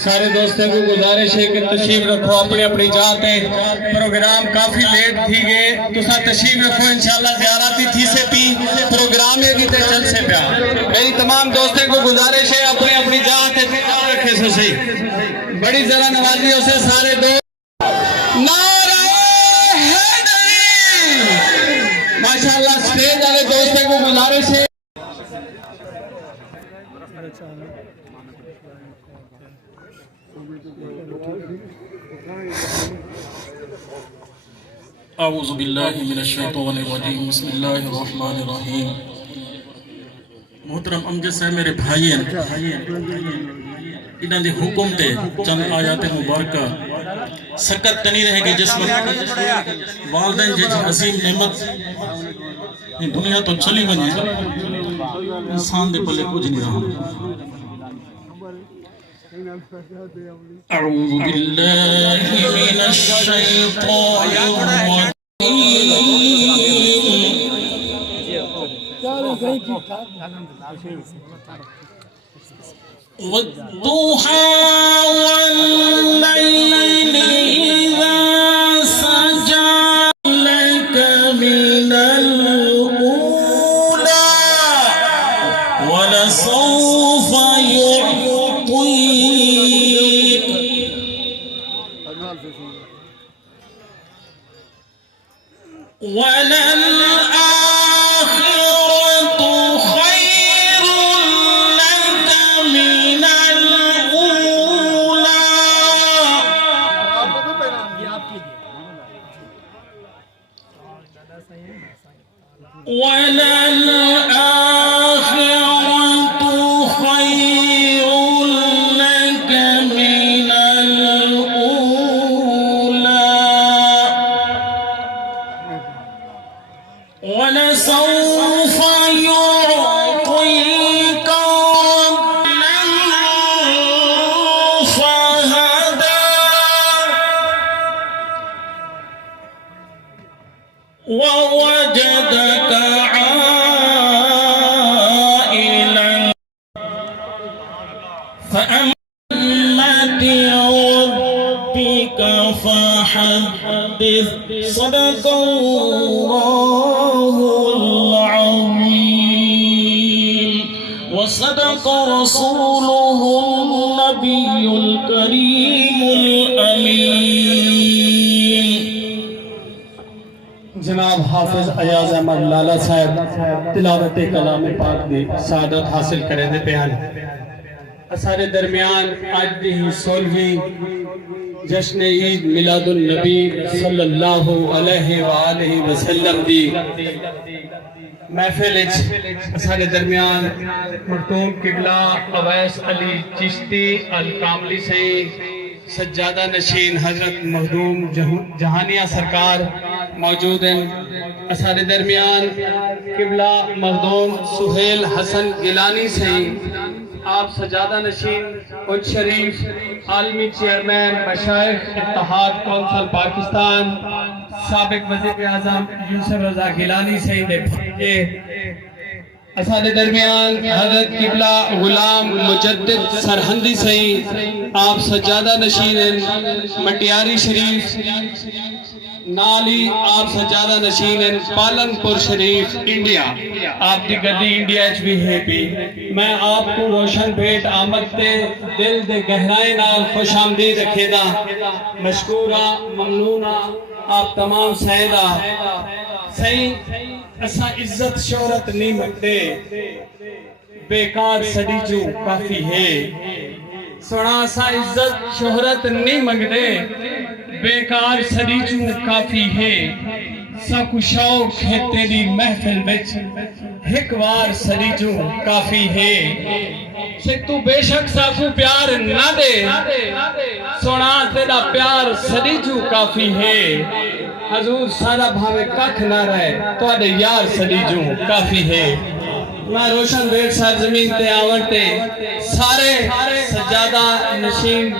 سارے دوستوں کو گزارش ہے کہ تشریف رکھو اپنی اپنی جاتے پروگرام کافی لیٹ تھی گئے تو سا تشریف رکھو انشاءاللہ زیارتی تھی سے پی پروگرام یہ بھی تے چل سے پیا میری تمام دوستوں کو گزارش ہے اپنی اپنی جاتے رکھے سو صحیح بڑی ذرا نوازی اسے سارے دوست نعرہ حیدری ماشاءاللہ سٹیج والے دوستوں کو گزارش ہے اعوذ باللہ من الشیطان الرجیم بسم اللہ الرحمن الرحیم محترم امجد صاحب میرے بھائی ہیں انہاں دی حکم تے چند آیات مبارکہ سکت تنی رہے گی جس وقت والدین جی عظیم نعمت دنیا تو چلی بنے انسان دے پلے کچھ نہیں رہا اعوذ باللہ من الشیطان الرجیم والضحى والليل إذا سجى لك من الأولى ولسوف يعطيك وَلَلْآخِرَةُ خَيْرٌ لَكَ مِنَ الْأُولَى وَلَسَوْفَ يُعْطِيكَ رَبُّكَ فَهَدَى وَوَجَدَكَ عَائِلًا فَأَمَّتِ رَبِّكَ فَحَدِّثْ صَدَقَ اللَّهُ الْعَظِيمُ وَصَدَقَ رَسُولُهُ النَّبِيُّ الْكَرِيمُ الْأَمِينُ جناب حافظ ایاز احمد لالا صاحب تلاوت کلام پاک دی سعادت حاصل کرے دے پیان اسارے درمیان آج دی ہی 16ویں جشن عید میلاد النبی صلی اللہ علیہ وآلہ وسلم دی محفل اسارے درمیان مرحوم قبلہ اویس علی چشتی الکاملی سے سجادہ نشین حضرت مخدوم جہانیہ سرکار موجود ہیں اسارے درمیان قبلہ مخدوم سہیل حسن گیلانی سے آپ سجادہ نشین اچ شریف عالمی چیئرمین مشائخ اتحاد کونسل پاکستان سابق وزیر اعظم یوسف رضا گیلانی سے اسارے درمیان حضرت قبلہ غلام مجدد سرہندی سے آپ سجادہ نشین مٹیاری شریف نالی آپ سجادہ نشین پالن پور شریف انڈیا آپ دی گدی انڈیا ایچ بھی ہے بھی میں آپ کو روشن بھیٹ آمد تے دل دے گہرائی نال خوش آمدید رکھے دا مشکورہ ممنونہ آپ تمام سیدہ صحیح اسا عزت شہرت نہیں مکتے بیکار صدی جو کافی ہے سونا اسا عزت شہرت نہیں مکتے بیکار صدی جو کافی ہے ساکو شوق ہے تیری محفل بچ ایک وار صدی جو کافی ہے سے تو بے شک ساکو پیار نہ دے سونا تیرا پیار صدی جو کافی ہے حضور سارا بھاوے ککھ نہ رہے تو آدھے یار صدی جو کافی ہے میں روشن بیٹ سرزمین تے آورتے سارے سجادہ نشین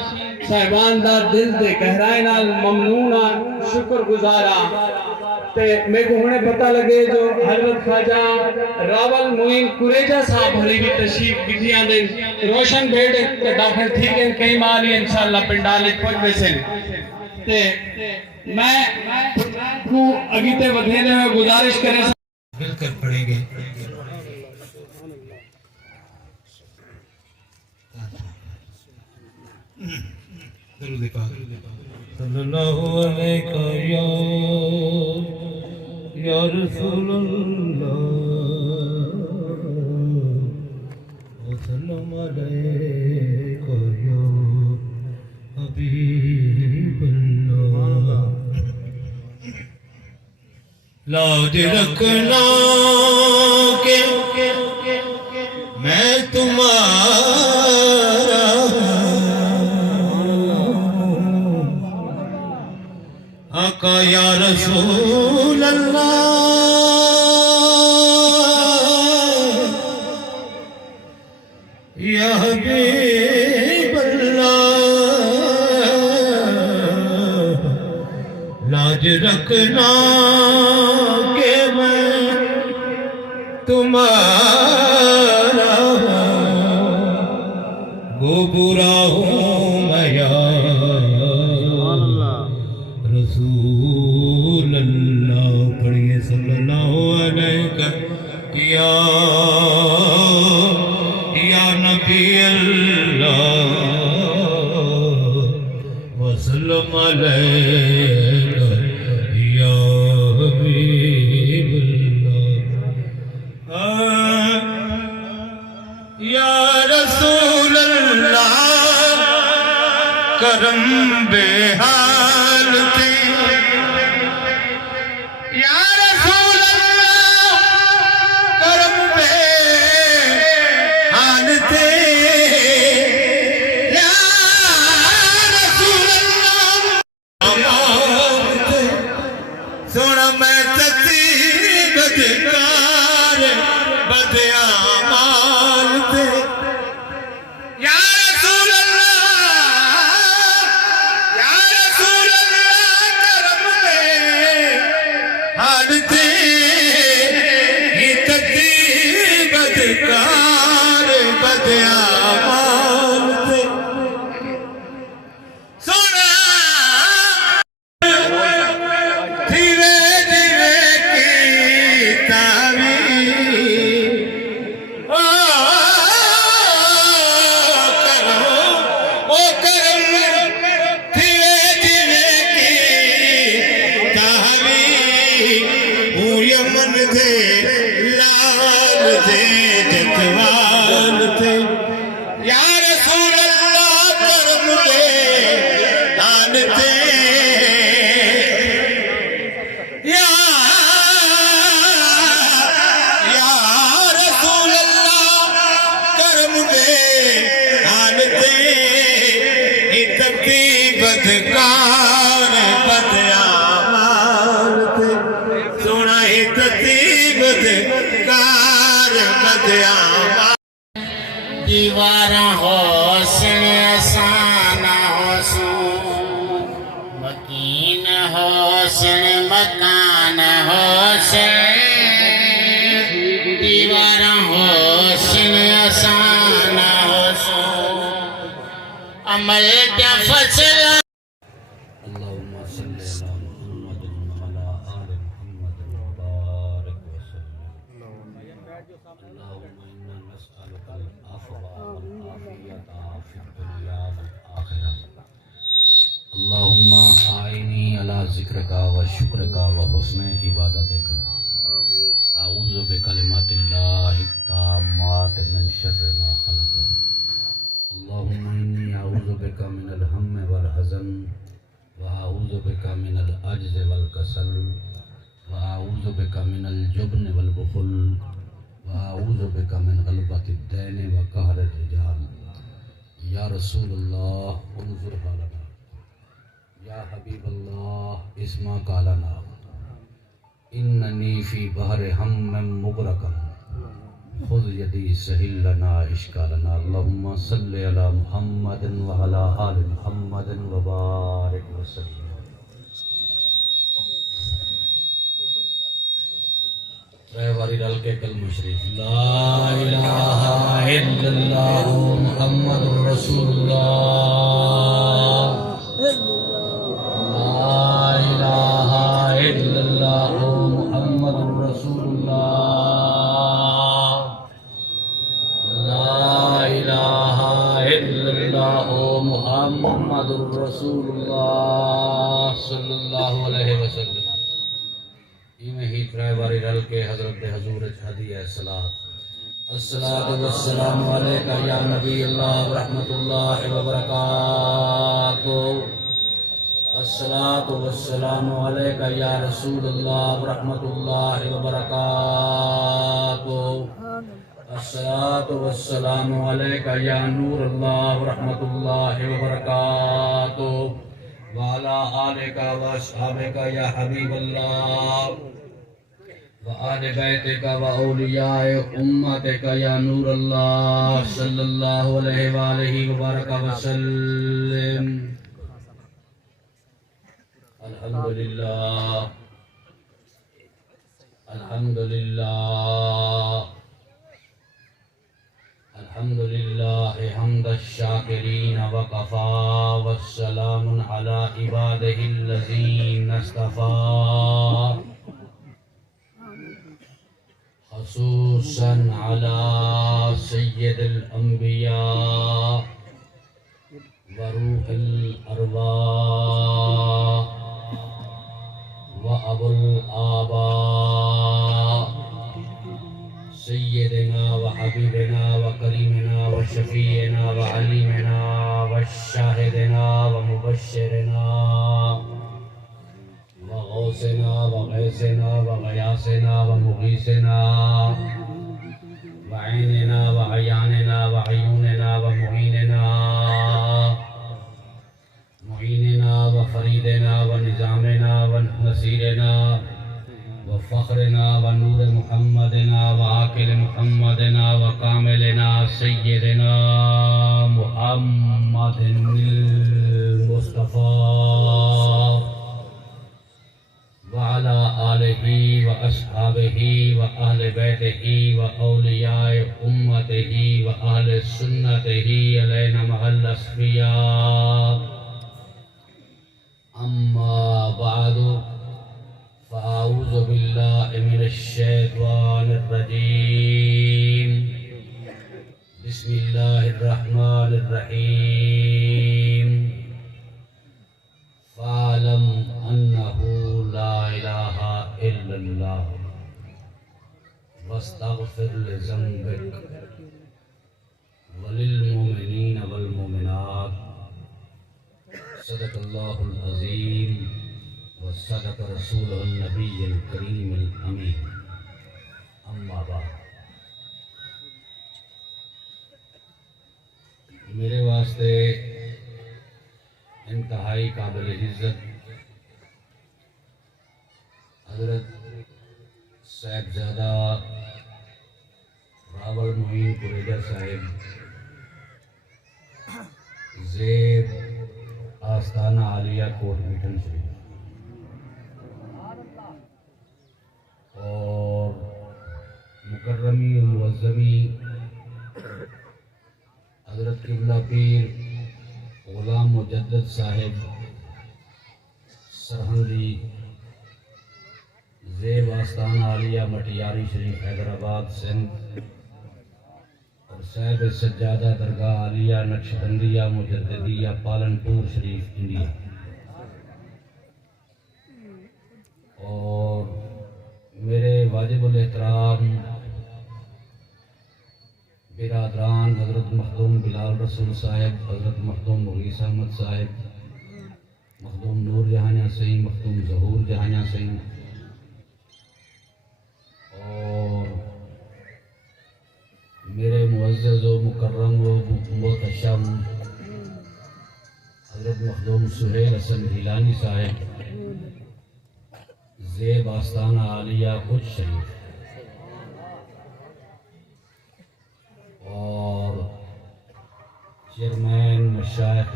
صاحبان دا دل دے گہرائے نال ممنونہ شکر گزارا تے میں کو ہنے پتہ لگے جو حضرت خواجہ راول معین قریجہ صاحب ہری بھی تشریف گدیاں دیں روشن بیٹ تے داخل ٹھیک ہیں کئی مالی انشاءاللہ پنڈالے پہنچ بیسے تے میں کو اگیتے ودھینے میں گزارش کریں مل کر پڑھیں گے درود پاک صلی اللہ علیہ یا رسول اللہ وسلم علیہ یا حبیب اللہ لاج رکھنا کہ میں تمہارا آقا یا رسول اللہ یا حبیب اللہ لاج رکھنا کہ میں تمہارا وہ برا ہوں میں یا رسول اللہ پڑھیے صلی اللہ علیہ یا نبی اللہ وسلم علیہ یا حبیب اللہ یا رسول اللہ کرم بے حال تھی یا رسول اللہ کرم بے حال تھی یا رسول اللہ امان تھی سونا میں تتی بدکار بدعمال تھی یا رسول اللہ یا رسول اللہ کرم بے حال تھی یہ تتی بدکار بدعمال تھی سونا دھیرے دھیرے کی تعبیر او کرم دھیرے دھیرے کی تعبیر او یمن دے لال دے جتوال تھے یا رسول اللہ کرم دے حال تھے یا رسول اللہ کرم دے حال تھے اتتی بدکار بدعمال تھے سونا اتتی بدکار بدعمال دیوارہ حسن آسان حسن مکین حسن مکان حسن دیوارہ حسن آسان حسن عمل کا فصل اللهم صل على محمد وعلى آل محمد وبارك وسلم اللهم إنا نسألك العفو والعافية في الدنيا والآخرة اللهم أعني على ذكرك وشكرك وحسن عبادتك أعوذ بكلمات الله التامات من شر ما خلق اللهم إني أعوذ بك من الهم والحزن وأعوذ بك من العجز والكسل وأعوذ بك من الجبن والبخل وأعوذ بك من غلبة الدين وقهر الرجال يا رسول الله انظر حالنا يا حبيب الله اسمع قالنا إنني في بحر هم مغرق خذ يدي سهل لنا إشكالنا اللهم صل على محمد وعلى آل محمد وبارك وسلم ترے رل کے کلمہ شریف لا الہ الا اللہ محمد رسول اللہ لا الہ الا اللہ محمد رسول اللہ لا الہ الا اللہ محمد رسول اللہ صلی اللہ علیہ وسلم میں ہی ترائے باری رل کے حضرت حضور ہدیہ الصلاۃ الصلاۃ والسلام علیکہ یا نبی اللہ ورحمۃ اللہ وبرکاتہ الصلاۃ والسلام علیکہ یا رسول اللہ ورحمۃ اللہ وبرکاتہ الصلاۃ والسلام علیکہ یا نور اللہ ورحمۃ اللہ وبرکاتہ وعلی آلک واصحابک یا حبیب اللہ وآل بیتک واولیاء امتک یا نور اللہ صلی اللہ علیہ وآلہ وبارک وسلم الحمدللہ الحمدللہ الحمدللہ حمد الشاکرین وقفا والسلام علی عبادہ الذین اصطفا خصوصا علی سید الانبیاء وروح الارواح وابو الآباء سیدنا وحبیبنا وکریمنا وشفیعنا وعلیمنا وشاہدنا ومبشرنا وغوثنا وغیثنا وغیاثنا ومغیثنا وعیننا وعیاننا وعیوننا ومعیننا معیننا وفریدنا ونظامنا ونصیرنا وفخرنا ونور محمدنا وآکل محمدنا وکاملنا سیدنا محمد المصطفى وعلى آلہ وأصحابہ وأہل بیتہ وأولیاء امتہ وأہل سنتہ علینا مع الأصفیاء اما بعد فأعوذ باللہ من الشیطان الرجیم بسم اللہ الرحمن الرحیم فاعلم انہ لا الہ الا اللہ واستغفر لذنبک وللمؤمنین والمؤمنات صدق اللہ العظیم وصدق رسولہ النبی الکریم الامین اما بعد میرے واسطے انتہائی قابل عزت حضرت صاحبزادہ راول معین قریدہ صاحب زیب آستانہ عالیہ کوٹ میٹن شریف اور مکرمی و معظمی حضرت قبلہ پیر غلام مجدد صاحب سرہندی زیب آستانہ عالیہ مٹیاری شریف حیدرآباد سندھ اور صاحب سجادہ درگاہ عالیہ نقشبندیہ مجددیہ پالنپور شریف انڈیا اور میرے واجب الاحترام برادران حضرت مخدوم بلال رسول صاحب حضرت مخدوم مغیث احمد صاحب مخدوم نور جہانیہ سنگھ مخدوم ظہور جہانیہ سنگھ اور میرے معزز و مکرم و محتشم حضرت مخدوم سہیل حسن گیلانی صاحب زیب آستانہ عالیہ کچھ شریف اور چیئرمین مشائخ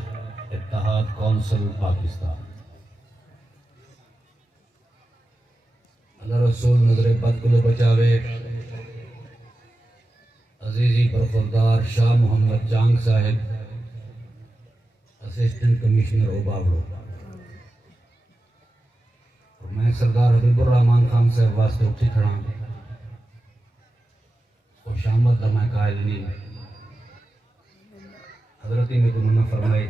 اتحاد کونسل پاکستان اللہ رسول نظر بد کو بچاوے عزیزی برخوردار شاہ محمد چانگ صاحب اسسٹنٹ کمشنر اوباوڑو اور میں سردار حبیب الرحمان خان صاحب واسطے اٹھی کھڑا خوش آمد دا میں قائل نہیں حضرت ہی میں کو منع فرمائے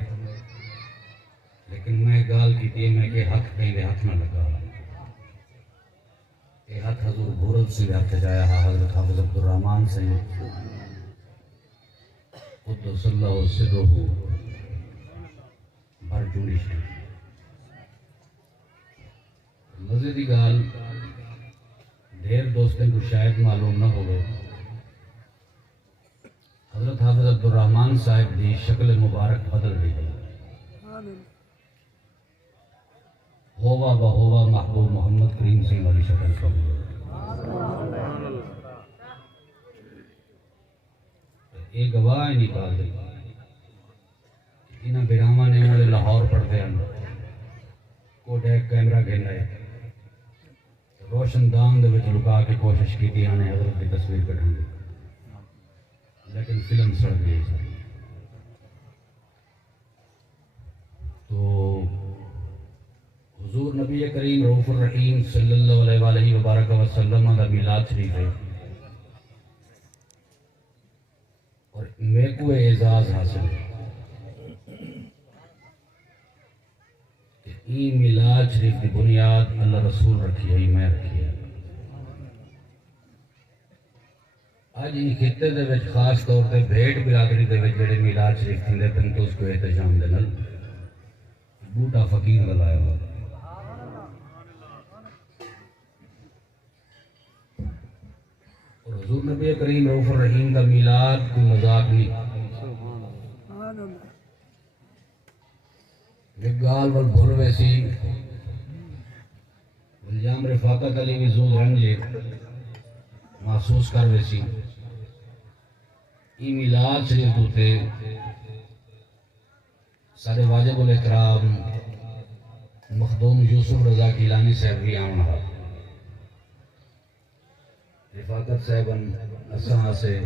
لیکن میں گال کی تھی میں کہ حق کہیں ہاتھ نہ لگا یہ ہاتھ حضور بھورل سے ہاتھ جایا حضرت حافظ عبد الرحمن سے قدس اللہ سرہ بھر جوڑی سے مزیدی گال ڈھیر دوستیں کو شاید معلوم نہ ہوگا حضرت حافظ عبد الرحمن صاحب دی شکل مبارک بدل دی گئی ہوا بہوا محبوب محمد کریم سنگھ والی شکل کا ایک گواہ نکال دی انہاں بیراما نے انہوں نے لاہور پڑھتے ہیں کوٹ ایک کیمرہ گھن رہے روشن دان دے وچ لکا کے کوشش کی تھی آنے حضرت کی تصویر کٹھیں گے لیکن فلم سڑ گئی ساری تو حضور نبی کریم رؤوف الرحیم صلی اللہ علیہ وآلہ وبارک وسلم دا میلاد شریف ہے اور میرے کو اعزاز حاصل ہے کہ این میلاد شریف کی بنیاد اللہ رسول رکھی ہے میں رکھی ہے آج ان خطے دے وچ خاص طور تے بھیٹ برادری دے وچ جڑے میلاد شریف تھیندے پن تو اس کو احتشام دے نال بوٹا فقیر لگایا ہوا اور حضور نبی کریم رؤوف الرحیم کا میلاد کوئی مذاق نہیں گال وال بھول ویسی الجام رفاقت علی بھی زود رنجے محسوس کر ویسی ای میلاد شریف دوتے سارے واجب الاحترام مخدوم یوسف رضا گیلانی صاحب بھی آمنا رفاقت صاحبن اساں سے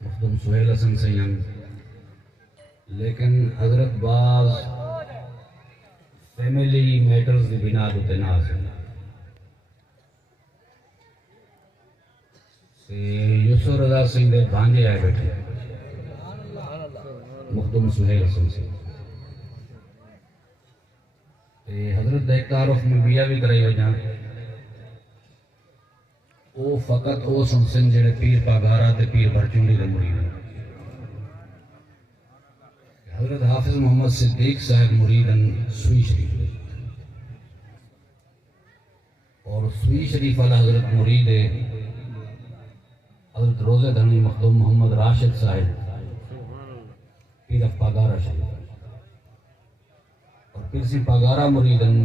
مخدوم سہیل حسن سیئن لیکن حضرت باز فیملی میٹرز دی بنا دوتے نہ آسے یوسف رضا سنگھ دے بھانجے آئے بیٹھے مخدوم سہیل حسن سے حضرت ایک تعارف میں بیا بھی کرائی ہو جائیں او فقط او سنسن جڑے پیر پاگارا تے پیر بھرچونڈی دے مرید ہیں حضرت حافظ محمد صدیق صاحب مریدن سوئی شریف اور سوئی شریف والا حضرت مرید ہے حضرت روزہ دھنی مخدوم محمد راشد صاحب پیر پاگارا شریف اور پیر سی پاگارا مریدن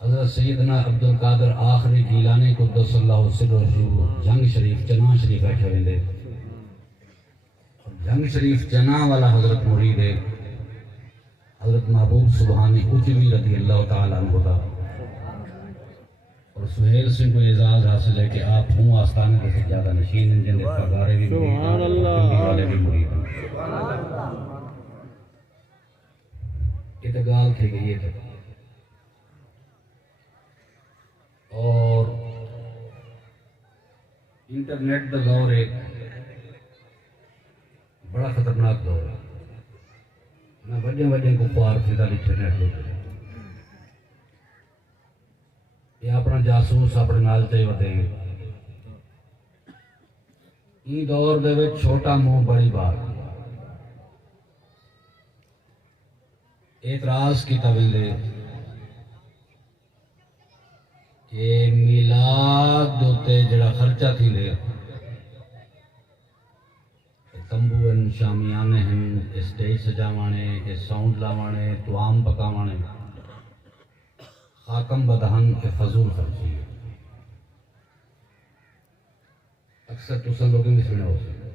حضرت سیدنا عبد القادر آخری گیلانی قدس اللہ سرہ جنگ شریف چناں شریف بیٹھے ہوئے جنگ شریف چناں والا حضرت مرید ہے حضرت محبوب سبحانی اجوی رضی اللہ تعالیٰ عنہ کا اور سہیل سنگھ کو اعزاز حاصل ہے کہ آپ ہوں آستانے کے سے زیادہ نشین ہیں جن پگارے بھی مرید ہیں والے بھی مرید ہیں اتگال تھے کہ یہ تھے اور انٹرنیٹ دا دور ایک بڑا خطرناک دور ہے نہ بڑے بڑے کو پار سیدھا انٹرنیٹ ہوتے یہ اپنا جاسوس اپنے نال تے ودے این دور دے وچ چھوٹا منہ بڑی بات اعتراض کی طویلے کہ میلاد دوتے جڑا خرچہ تھی لے تمبو ہیں شامیانے ہیں اسٹیج سجاوانے ساؤنڈ لاوانے توام پکاوانے خاکم بدہن کے فضول خرچی ہے اکثر تو لوگوں میں سنے ہو سکتے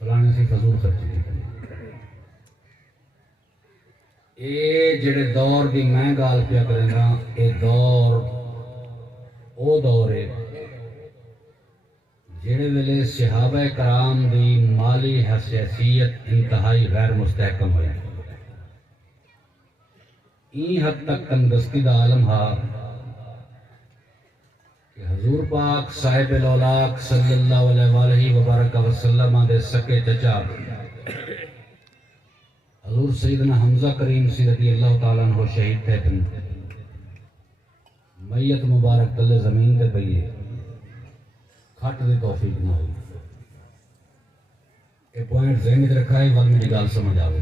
فلانے سے فضول خرچی تھی اے جڑے دور دی میں گال پیا کریں گا اے دور وہ دور ہے جڑے ویلے صحابہ کرام دی مالی حیثیت انتہائی غیر مستحکم ہوئی، این حد تک تنگدستی دا عالم ہا کہ حضور پاک صاحب الاولاق صلی اللہ علیہ وآلہ وبارک وسلم دے سکے چچا حضور سیدنا حمزہ کریم سی رضی اللہ تعالیٰ عنہ شہید تھے، میت مبارک تلے زمین تے پئی ہے، کھٹ دی توفیق نہ ہوئی۔ یہ پوائنٹ ذہن وچ رکھا ہے، ول میری گل سمجھ آوے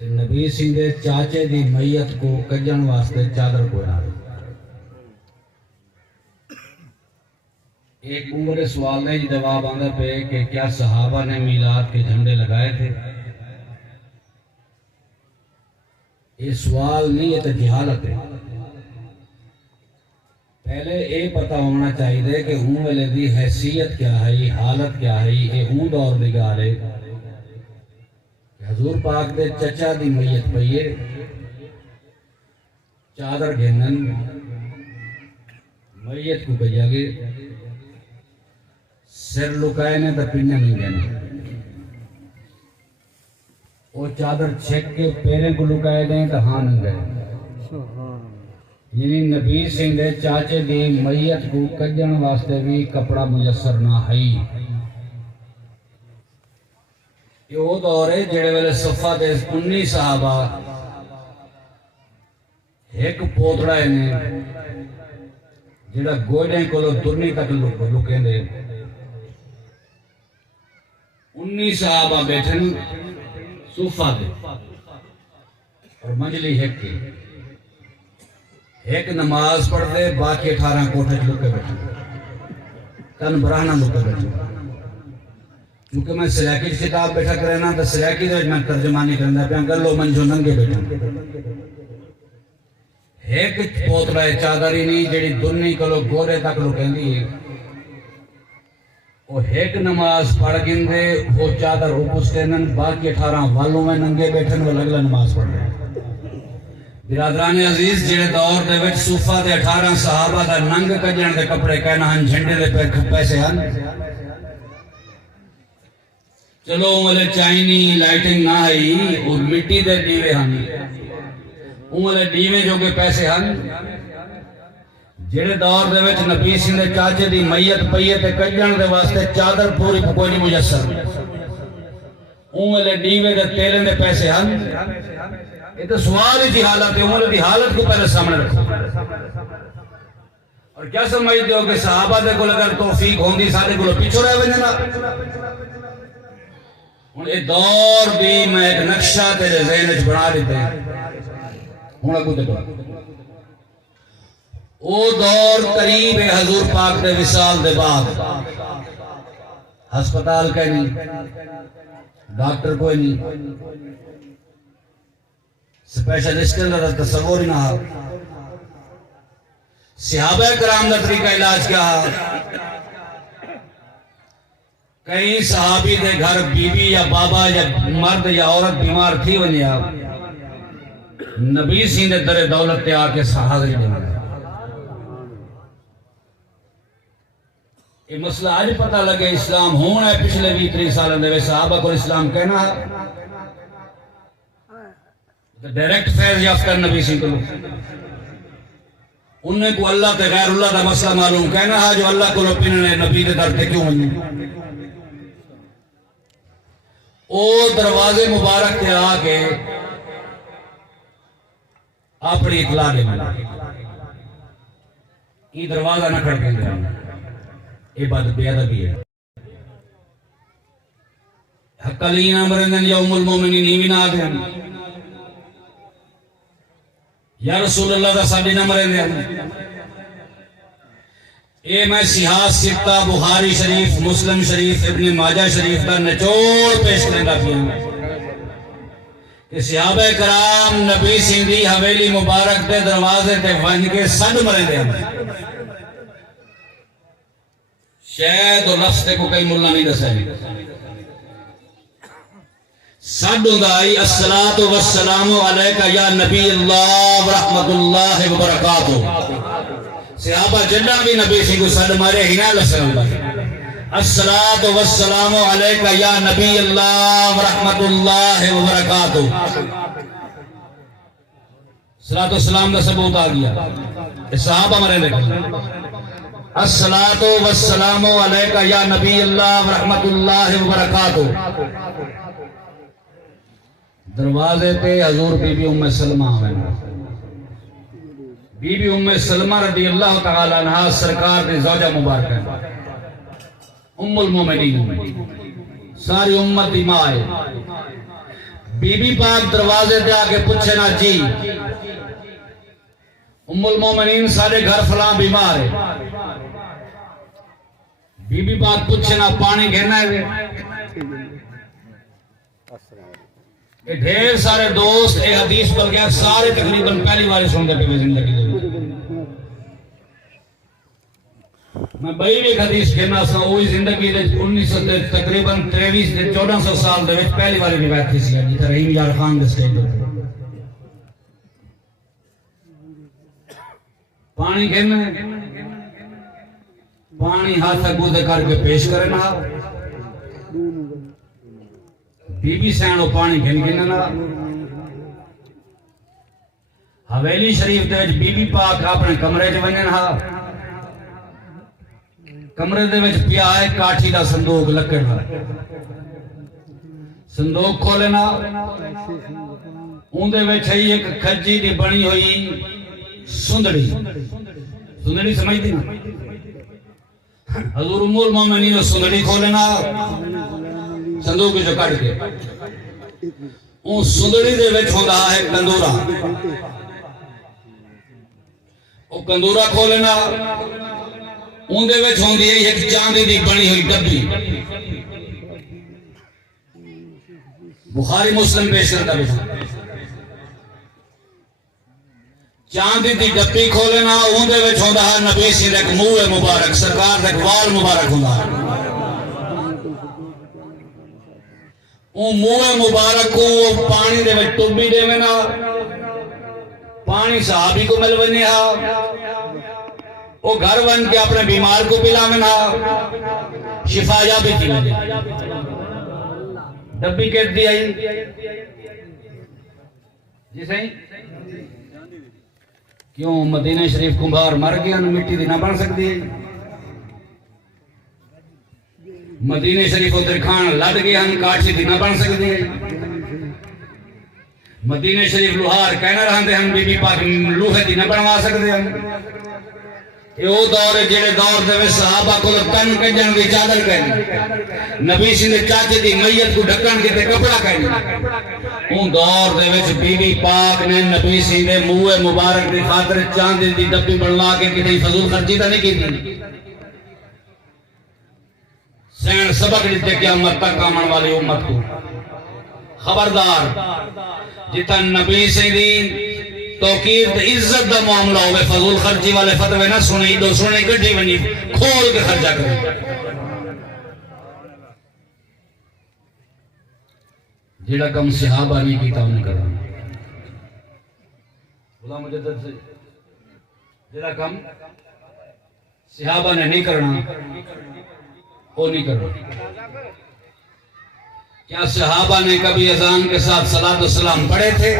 تے نبی سی دے چاچے دی میت کو کجن واسطے چادر کوئی نہ رہی۔ ایک عمر سوال نے جواب آندہ پہ کہ کیا صحابہ نے میلاد کے جھنڈے لگائے تھے؟ یہ سوال نہیں، یہ تو جہالت ہے۔ پہلے یہ پتہ ہونا چاہیے کہ ہوں ویلے دی حیثیت کیا ہے، حالت کیا ہے۔ یہ ہوں دور دی گال ہے کہ حضور پاک دے چچا دی میت پئیے، چادر گھنن میت کو پہیا گے، سر لکائے نے تو پنیا نہیں گئے، وہ چادر چھک کے پیرے کو لکائے دیں تو ہاں نہیں گئے۔ یعنی نبی سنگھ دے چاچے دی میت کو کجن واسطے بھی کپڑا میسر نہ ہے۔ یہ وہ دور ہے جڑے ویلے صفہ دے 19 صحابہ ایک پوتڑا نے جڑا گوڑے کو درنی تک لکیں دے، 19 صحابہ بیٹھن صوفہ دے اور منجلی ایک کی، ایک نماز پڑھ دے، باقی 18 کوٹھے لکے بیٹھے، تن براہنہ لکے بیٹھے۔ کیونکہ میں سلیکی کتاب بیٹھا کرنا تو سلیکی دے میں ترجمانی کرنا پہ گلو منجو ننگے بیٹھے۔ ایک پوتڑا چادری نہیں جڑی دنی کلو گورے تک لکیں دی، وہ ایک نماز پڑھ گندے، وہ چادر اوپسٹینن، باقی 18 والوں میں ننگے بیٹھن، وہ لگلا نماز پڑھ رہے۔ برادران عزیز، جڑے دور دے وچ صوفہ دے 18 صحابہ دا ننگ کجن دے کپڑے کہنا ہن، جھنڈے دے پیسے ہن، چلو ملے چائنی لائٹنگ نہ آئی، اور مٹی دے دیوے ہن، ملے دیوے جو کے پیسے ہن۔ جڑے دور دے وچ نبی سنگھ دے چاچے دی میت پئیے تے کجن دے واسطے چادر پوری کوئی نہیں میسر، ملے دیوے دے تیلے دے پیسے ہن۔ یہ تو سوال ہی تھی حالت ہے، عمر دی حالت کو پہلے سامنے رکھو۔ اور کیا سمجھتے ہو کہ صحابہ دے کو اگر توفیق ہوندی سارے کو پیچھو رہ وجہ نا؟ ہوں یہ دور بھی میں ایک نقشہ تیرے ذہن وچ بنا دیتے ہیں۔ ہوں اگو دیکھو، وہ دور قریب ہے حضور پاک دے وصال دے بعد، ہسپتال کا نہیں، ڈاکٹر کوئی نہیں، سپیشلسٹ کا تصور ہی نہ ہا، صحابہ کرام دا طریقہ علاج کیا ہا۔ کئی صحابی دے گھر بی بی یا بابا یا مرد یا عورت بیمار تھی ونیا، نبی سین دے در دولت تے آ کے حاضری دینا۔ یہ مسئلہ آج پتہ لگے اسلام ہونا ہے پچھلے 20-30 سالوں دے صحابہ کو اسلام کہنا ہے ڈائریکٹ فیض یافتہ نبی سی کو، انہیں کو اللہ تے غیر اللہ دا مسئلہ معلوم کہنا ہے جو اللہ کو پننے نبی دے در تے کیوں ہوئی۔ او دروازے مبارک تے آگے اپنی اطلاع دے ملا، یہ دروازہ نہ کھڑکیں گے، یہ بات بیادبی ہے۔ حق علینا مرندن یوم المومنین ہی نہ آگے یا رسول اللہ دا ساڑی نہ مرندے ہیں۔ اے میں سیاہ سکتہ بخاری شریف، مسلم شریف، ابن ماجہ شریف دا نچوڑ پیش کریں گا پھر کہ صحابہ کرام نبی سندھی حویلی مبارک دے دروازے تے ونج کے سڈ مرندے ہیں۔ شاید اور لفظ تے کو کئی ملنا نہیں دسے سڈ ہندائی الصلاة والسلام علیکہ یا نبی اللہ ورحمت اللہ وبرکاتہ۔ صحابہ جنہ بھی نبی سی کو صد مارے ہی نہ لسن اللہ الصلاة والسلام علیکہ یا نبی اللہ ورحمت اللہ وبرکاتہ. صلاة والسلام کا ثبوت آ گیا صحابہ مرے دیکھا الصلاة والسلام علیکہ یا نبی اللہ ورحمت اللہ وبرکاتہ. دروازے پہ حضور بی بی ام سلمہ آئے بی بی ام سلمہ رضی اللہ تعالی عنہ سرکار نے زوجہ مبارک ہے ام المومنین ساری امت دی ماں ہے. بی بی پاک دروازے پہ آکے پوچھے نا جی ام المومنین سارے گھر فلاں بیمار ہے. بی بی پاک پوچھے نا پانی گھرنا ہے کہ ڈھیر سارے دوست اے حدیث پر گیا سارے تقریباً پہلی بار سن کے پہ زندگی دے میں بھائی بھی ایک حدیث کہنا سا وہی زندگی دے 1900 تقریباً 1400 سال دے پہلی بار بھی بات تھی سی جیتا رحیم یار خان دے سٹیج دے پانی کہنا ہے پانی ہاتھ گودے کر کے پیش کرنا بی بی سینو پانی گھن گھننا حویلی شریف دے وچ بی بی پاک اپنے کمرے چ ونجنا کمرے دے وچ پیا ہے کاٹھی دا صندوق لکڑ دا صندوق کھولنا اون دے وچ ہے ایک کھجی دی بنی ہوئی سندڑی سندڑی سمجھتی نا حضور ام المومنین سندڑی کھولنا صندوق جو کٹ کے اون سندڑی دے وچ ہوندا ہے کندورا او کندورا کھولنا اون دے وچ ہوندی ہے ایک چاندی دی بنی ہوئی ڈبی بخاری مسلم پیش کرتا ہے چاندی دی ڈبی کھولنا اون دے وچ ہوندا ہے نبی سی دے منہ مبارک سرکار دے وال مبارک ہوندا ہے وہ منہ مبارک کو پانی دے وچ ٹوبی دے میں نا پانی صحابی کو مل ونی وہ گھر ون کے اپنے بیمار کو پلا میں نا شفا یا بھی تھی مجھے ڈبی کہت دی آئی جی صحیح کیوں مدینہ شریف کمبھار مر گیا مٹی دی نہ بن سکتی ہے مدینہ شریف و درخان لڑ گئے ہم کاٹھی دی نہ بن سکتے ہیں مدینہ شریف لوہار کہنا رہاں دے ہم بی بی پاک لوہے دی نہ بنوا سکتے ہیں یہ وہ دور ہے جڑے دور دے صحابہ کو تن کجن دی چادر کہنی نبی سی دے چاچے دی میت کو ڈھکن کے تے کپڑا کہنی اون دور دے وچ بی بی پاک نے نبی سی دے منہ مبارک دی خاطر چاندی دی ڈبی بنوا کے کتے فضول خرچی تے نہیں کیتی سین سبق دیتے قیامت تک آمن والی امت کو خبردار جتا نبی سے دی توقیر تے عزت دا معاملہ ہوئے فضول خرچی والے فتوے نہ سنیں دو سنیں گڑی ونی کھول کے خرچہ کریں جیڑا کم صحابہ نہیں کیتا انہیں کرنا غلام مجدد سے جیڑا کم صحابہ نے نہیں کرنا وہ نہیں کرنا کیا صحابہ نے کبھی اذان کے ساتھ صلاۃ والسلام پڑھے تھے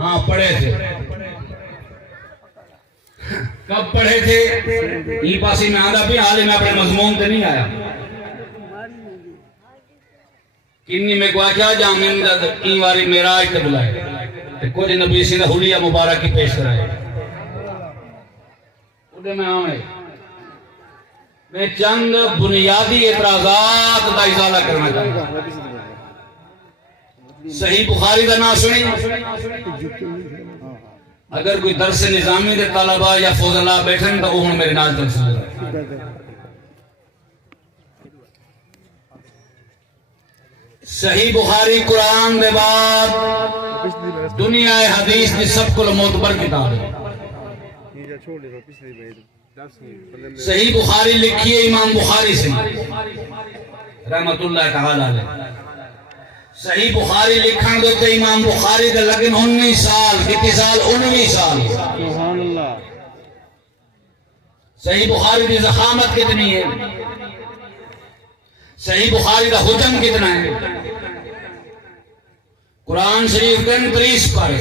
ہاں پڑھے تھے کب پڑھے تھے یہ پاسی میں آدھا بھی حال میں اپنے مضمون تے نہیں آیا کنی میں کو کیا جامن دا کی واری معراج تے بلائے کچھ نبی سی دا حلیہ مبارک کی پیش کرائے اودے میں آویں میں چند بنیادی اعتراضات کا ازالہ کرنا چاہتا ہوں صحیح بخاری کا نام سنی اگر کوئی درس نظامی دے طلبہ یا فضلاء بیٹھن تو وہ میرے نال درس لگا صحیح بخاری قرآن دے بعد دنیا حدیث کی سب کو معتبر کتاب ہے صحیح بخاری لکھی ہے امام بخاری سے رحمت اللہ تعالی علیہ صحیح بخاری لکھن دوتے امام بخاری دے لگن 19 سال کتی سال 19 سال صحیح بخاری دی زخامت کتنی ہے، صحیح بخاری دا حجم کتنا ہے. قرآن شریف کے 29 پارے،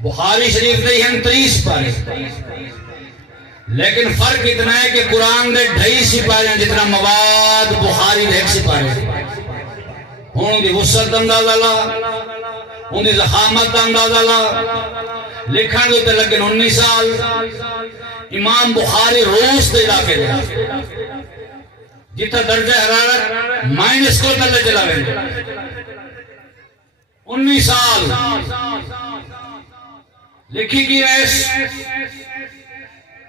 بخاری شریف دے 30 پارے، لیکن فرق اتنا ہے کہ قرآن دے 2.5 سپارے جتنا مواد بخاری دے 1 سپارے. ہون دی وسعت دا اندازہ لا، ہون دی زخامت دا اندازہ لا. لکھن دے تے لگن 19 سال. امام بخاری روس دے علاقے دے جتنا درجہ حرارت مائنس کو تلے چلا گئے. 19 سال لکھی کی ایس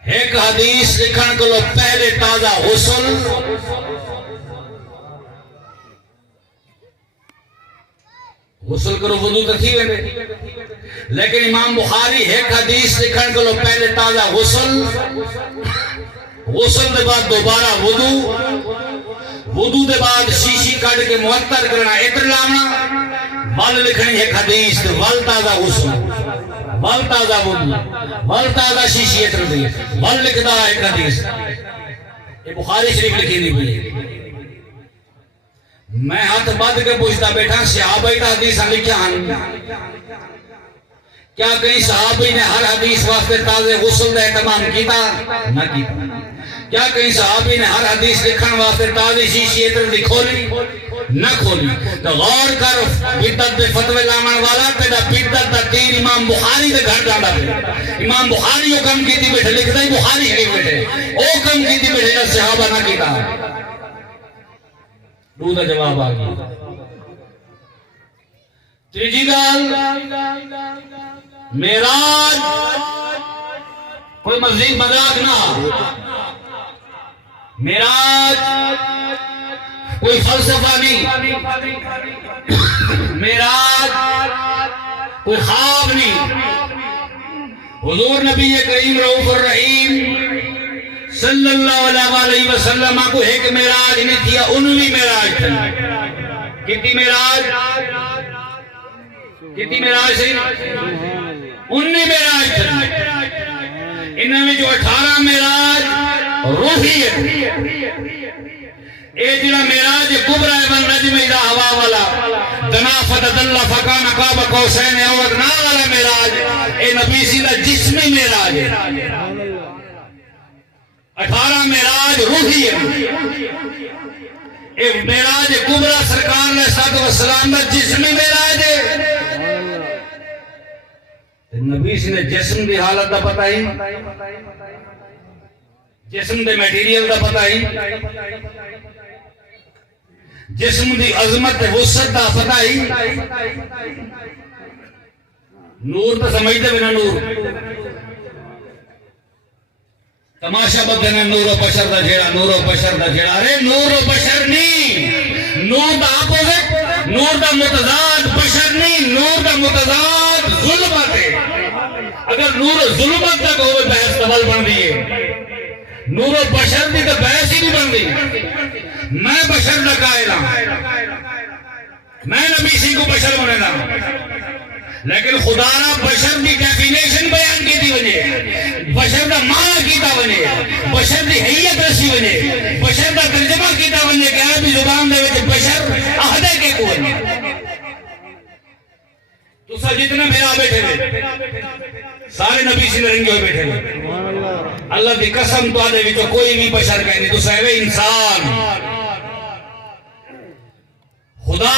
ایک حدیث لکھن کو لو پہلے تازہ غسل کرو وضو تو تھی وے، لیکن امام بخاری ایک حدیث لکھن کو لو پہلے تازہ غسل دے بعد دوبارہ وضو دے بعد شیشی کٹ کے معطر کرنا عطر لانا، ول لکھنی ایک حدیث ول تازہ غسل، ول تازہ وضو، ول تازہ شیشی عطر دی، ول لکھدا ایک حدیث. یہ بخاری شریف لکھی نہیں پئی. میں ہاتھ بد کے پوچھتا بیٹھا صحابہ دا حدیث لکھیا ہن، کیا کہیں صحابی نے ہر حدیث واسطے تازے غسل دا اہتمام کیتا؟ نہ کیتا. کیا کہیں صحابی نے ہر حدیث لکھن واسطے تازی شیشی عطر دی کھولی؟ نہ کھولی. تو غور کر بدعت دے فتوے لاون والا تے دا بدعت دا تیر امام بخاری دے گھر جاندا پیا. امام بخاری او کم کیتی بیٹھے، لکھدا ہی بخاری شریف بیٹھے، او کم کیتی بیٹھے جا صحابہ نہ کیتا. دو دا جواب آ گیا. تیجی گال معراج کوئی مزید مذاق نہ، معراج کوئی فلسفہ نہیں، معراج کوئی خواب نہیں. حضور نبی کریم رؤوف الرحیم صلی اللہ علیہ وسلم کو ایک معراج نہیں تھیا، 19 معراج تھا. کتنی معراج؟ کتنی معراج سے 19 معراج تھا. انہوں میں جو 18 معراج روحی ہے. اے جڑا معراج کبریٰ ابن نجم اذا ہوا والا دنا فتدل فکان قاب قوسین او ادنا والا معراج اے نبی سیدھا جسمی معراج ہے. 18 معراج روحی ہے. اے معراج کبریٰ سرکار علیہ الصلوۃ والسلام دا جسمی معراج ہے. نبی سی نے جسم دی حالت دا پتہ ہی، جسم دے میٹیریل دا پتہ ہی، جسم دی عظمت وسعت دا پتہ ہی. نور تو سمجھتے بنا نور تماشا بدنا نور و بشر دا جیڑا، نور و بشر دا جیڑا. ارے نور و بشر نہیں، نور دا اپوزٹ، نور دا متضاد بشر نہیں، نور دا متضاد ظلمت ہے. اگر نور ظلمت تک ہوئے بحث تبل بن دیئے، نور و بشر دی تو بحث ہی نہیں بن دی. میں بشر دا قائل ہوں، میں نبی سی کو بشر ہونے دا، لیکن خدا را بشر دی ڈیفینیشن بیان کی دی وجہ، بشر دا معنی کیتا وجہ، بشر دی حیت رسی وجہ، بشر دا ترجمہ کیتا وجہ کہ عربی زبان دے وجہ بشر احدے کے کوئی. تو سا جتنے میرا بیٹھے ہوئے سارے نبی سے رنگے ہوئے بیٹھے ہوئے. اللہ دی قسم تو آدھے بھی تو کوئی بھی بشر کہیں نہیں، تو سہوے انسان. خدا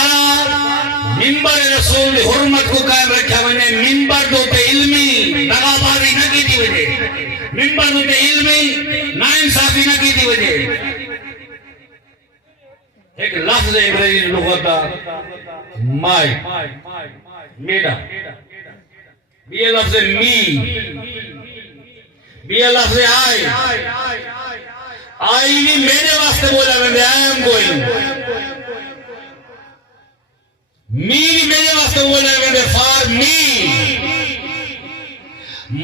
منبر رسول حرمت کو قائم رکھا ونے، منبر دوتے علمی دغا بازی نہ کی تھی وجہ، منبر دوتے علمی نا انصافی نہ کی تھی وجہ. ایک لفظ انگریزی لغت دا مائی، میڈا، بھی لفظ می، بھی لفظ آئی. آئی بھی میرے واسطے بولا میں آئی ایم گوئنگ. می بھی میرے واسطے بولا میں فار می.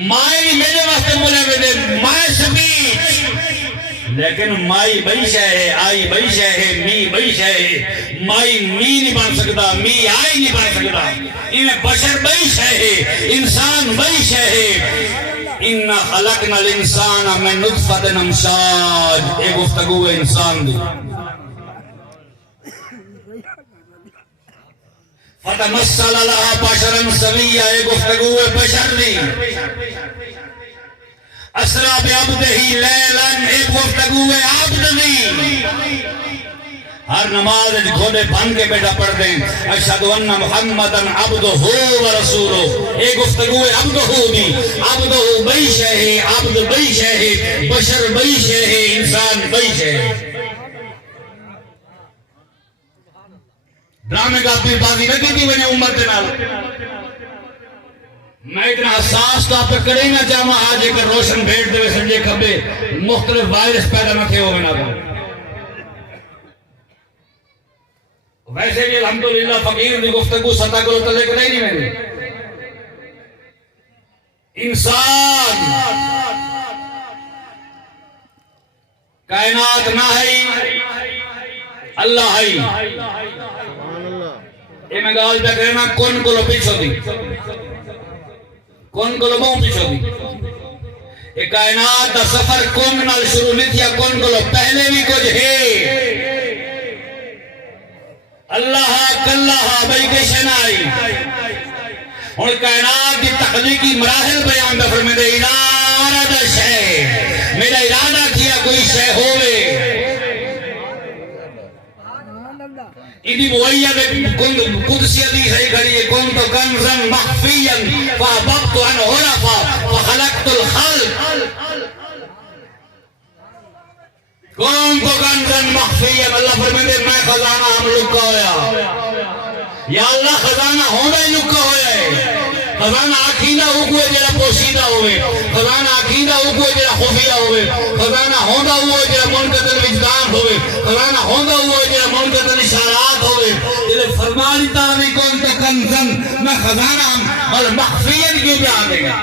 مائی بھی میرے واسطے بولا میں مائی سپیچ. لیکن مائی بئی شے ہے، آئی بئی شے ہے، می بئی شے ہے. مائی می نہیں بن سکتا، می آئی نہیں بن سکتا. انہیں بشر بئی شے ہے، انسان بئی شے ہے. ان خلقنا الانسان من نطفۃ امشاج، یہ گفتگو ہے انسان دی. فتمثل لها بشرا سویا، یہ گفتگو ہے بشر دی. اسرا بعبدہ لیلا، یہ گفتگو ہے عبد دی. ہر نماز گھوڑے بن کے بیٹا پڑھ دیں اشہد ان محمدًا عبدہ و رسولہ، یہ گفتگو ہے عبدہ دی. عبدہ بئی شے ہے، عبد بئی شے ہے، بشر بئی شے ہے، انسان بئی شے ہے. ڈرامے کا اپنی بازی نہ کی تھی میں نے امت نال. میں اتنا حساس تو آپ پہ کریں نہ چاہوں آج ایک روشن بھیٹ دے سنجے کھبے مختلف وائرس پیدا نہ تھے ہوئے نہ دوں. ویسے بھی الحمدللہ فقیر دی گفتگو سطح کو تلے کرے نہیں میں نے. انسان کائنات نہ ہے، اللہ ہے. یہ میں گال پہ کہنا کون کو لو پیچھو دی، کون کو لو بہوں پیچھو دی. یہ کائنات دا سفر کون نال شروع نہیں تھیا، کون کو لو پہلے بھی کچھ ہے. اللہ کلہ بھئی کے شنائی اور کائنات کی تخلیقی مراحل بیان دفر میں دے ارادہ شے، میرا ارادہ کیا کوئی شے ہوئے. ادھی مویت قدسی حدیث ہے کھڑی ہے کنت کنزن مخفیا فاحببت ان عرفا فخلقت الخلق. کون تو کنزن مخفیا، اللہ فرمائے میں خزانہ ہم لکا ہویا. یا اللہ خزانہ ہونا ہی لکا ہویا ہے. خزانہ عقیدہ ہوگوے جڑا پوشیدہ ہوئے، خزانہ عقیدہ ہوگوے جڑا خفیہ ہوئے، خزانہ ہوندہ ہوئے جڑا منقطع وجدان ہوئے، خزانہ ہوندہ ہوئے جڑا منقطع اشارات ہوئے. یہ فرمانی تاوی کون تو کنزن میں خزانہ ہم اور مخفیت کیوں پہ آدھے گا.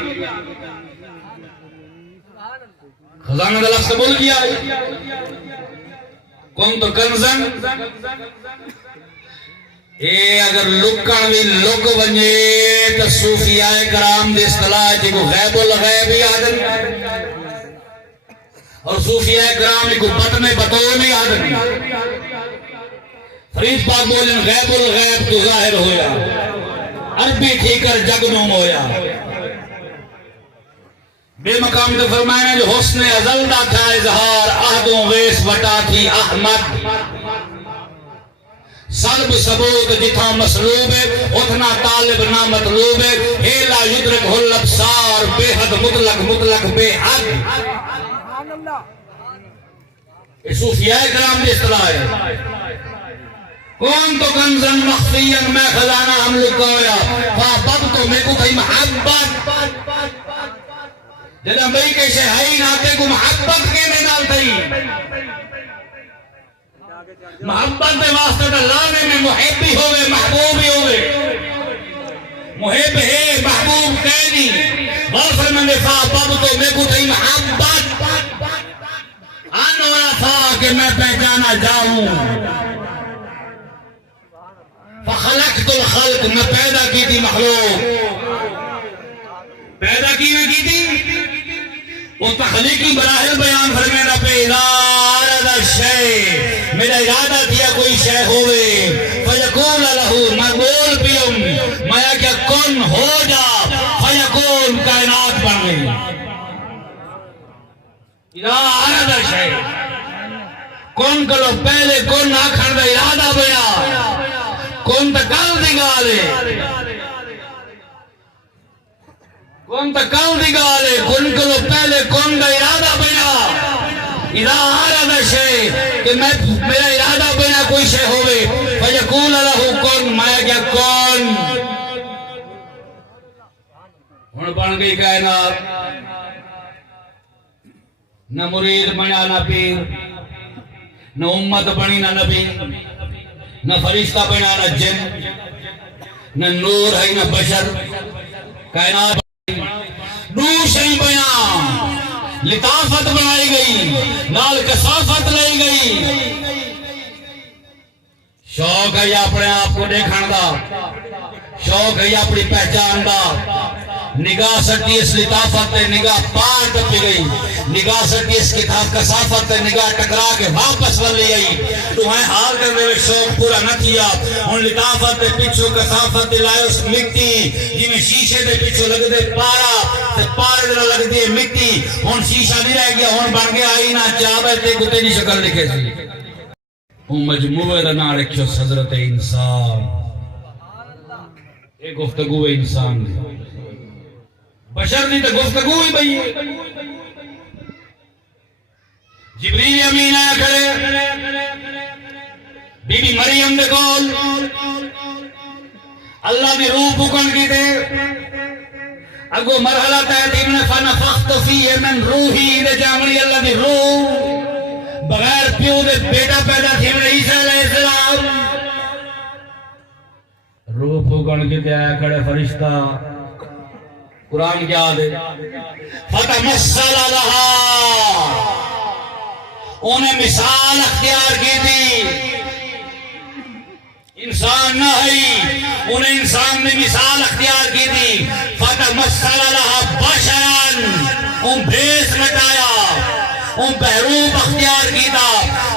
خزانہ دا لفظ بول گیا ہے کون تو کنزن. اے اگر لکن بھی لک ونجے تو صوفیاء کرام دے اصطلاح جی کو غیب الغیب ہی آدم، اور صوفیاء کرام کو بطن بطول ہی آدم. فرید پاک بولن غیب الغیب تو ظاہر ہویا، عربی تھی کر جگنوم ہویا. بے مقام تو فرمائے جو حسن ازل دا تھا اظہار، عہدوں ویس وٹا تھی احمد. سلب ثبوت جتھا مسلوب ہے اتنا طالب نہ مطلوب ہے. ہیلا یدرک الابصار، بے حد مطلق مطلق بے حد. یہ صوفیاء کرام دی اصطلاح ہے. کون تو کنزن مخفیا، میں خزانہ ہم لکا ہویا. فاحببت تو میں کو کہیں محبت جنہاں بھئی کیسے ہائی ناتے کو محبت کے میں نال تھی. محبت دے واسطے تا لانے میں محب بھی ہوئے محبوب بھی ہوئے. محب ہے محبوب قیدی غافر من فاحببت تو میں کو کہیں محبت آنورا تھا کہ میں پہچانا جاؤں. فخلقت الخلق، میں پیدا کی تھی مخلوق. پیدا کی میں کی تھی وہ تخلیقی مراحل بیان فرمینا پہ ارادہ شے، میرا ارادہ کیا کوئی شے ہوئے. فیقول لہو، میں بول پیوں میں کیا کن ہو جا، فیقول کائنات بن گئی. ارادہ شے کن کلو پہلے کن آکھن دا ارادہ بیا. کون تکال دی گالے، کون تکال دی گالے، کن کلو پہلے کون دا ارادہ بنا. ارادہ شے کہ میرا ارادہ بنا کوئی شے ہوئے. فیقول لہو کن، میں کیا کون. ہن بن گئی کائنات. نہ مرید بنا نہ پیر، نہ امت بنی نہ نبی، نہ فرشتہ بنا نہ جن، نہ نور ہے نہ بشر. کائنات نور شہی بنا، لطافت بنائی گئی، نال کثافت لائی گئی. شوق ہے اپنے آپ کو دیکھن دا، شوق ہے اپنی پہچان دا. نگاہ سٹی اس لطافت نگاہ پار ٹپی گئی، نگاہ سٹی اس کتاب کثافت نگاہ ٹکرا کے واپس ولی آئی، تو ہیں حال کر دے شوق پورا نہ کیا، ان لطافت پچھو کثافت لائے اس مٹی جی میں شیشے دے پچھو لگ دے پارا تے پارے دے لگ دے مٹی، ان شیشہ نہیں رہ گیا، ان بن گیا آئی نہ چاہے تے کتے نہیں شکل لکھے سی، ان مجموعے دا نہ رکھو حضرت انسان، ایک گفتگو انسان دی بشر دی تو گفتگو ہی بھئی ہے۔ جبریل امین آیا کھڑے بی بی مریم دے کول، اللہ دی روح پکن کی دے اگو مرحلہ تحتیم نے فنفخت فیہ من روحی دے جامنی اللہ دی روح بغیر پیو دے بیٹا پیدا تھیم نے عیسیٰ علیہ السلام، روح پکن کی دے آیا کھڑے فرشتہ، قرآن کیا دے فتمثل لہا، انہیں مثال اختیار کی تھی، انسان نہ ہی انہیں انسان نے مثال اختیار کی تھی، فتمثل لہا بشرن، ان بھیس مٹایا، ان بحروب اختیار کی تھا،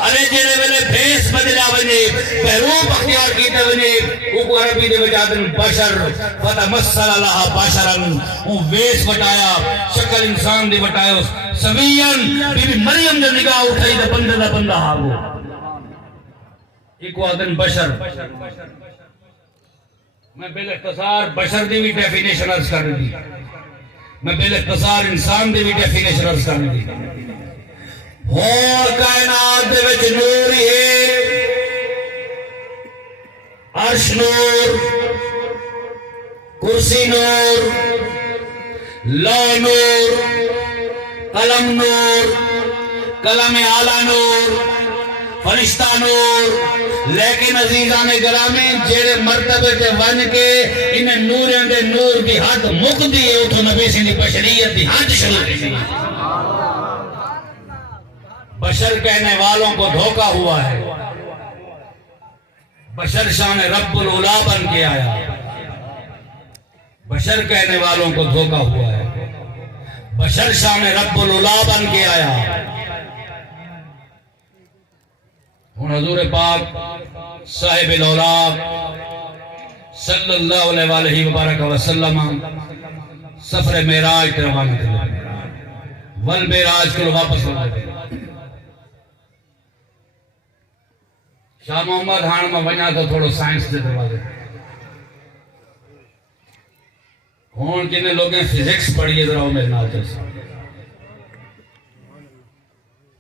ارے جنہیں ویلے بھیس بدلا بنے بحروب اختیار کی تھا بنے اوپر عربی دے بجادن بشر، فتمثل لہا بشرن، ان بھیس بٹایا، شکل انسان دے بٹایا، سویین بی بی مریم دے نگاہ اٹھائی دے بندہ ہاگو، ایک وعدن بشر، میں بالاختصار بشر دی بھی ڈیفینیشن عرض کر دی، میں بالاختصار انسان دی بھی ڈیفینیشن عرض کر دی، اور کائنات دے وچ نور ہی ہے، عرش نور، کرسی نور، لوح نور، قلم نور، کلم اعلیٰ نور، فرشتہ نور، لیکن عزیزان گرامی جیڑے مرتبے تے ون کے انہیں نوریاں دے نور دی حد مک دی ہے، اتھو نبی سی دی بشریت دی حد شروع کی، بشر کہنے والوں کو دھوکہ ہوا ہے، بشر شان رب العلا بن کے آیا، بشر کہنے والوں کو دھوکہ ہوا ہے، بشر شان رب العلا بن کے آیا۔ اور حضور پاک صاحب الاولاق صلی اللہ علیہ وآلہ وبارک وسلم سفر معراج کے روانہ تھے، والمعراج کے واپس ہونے تھے، شاہ محمد ہاں میں ونیا تو تھوڑو سائنس دے دروازے ہون جنہیں لوگیں فزکس پڑھیے ذرا ہوں میرے نال جیسا۔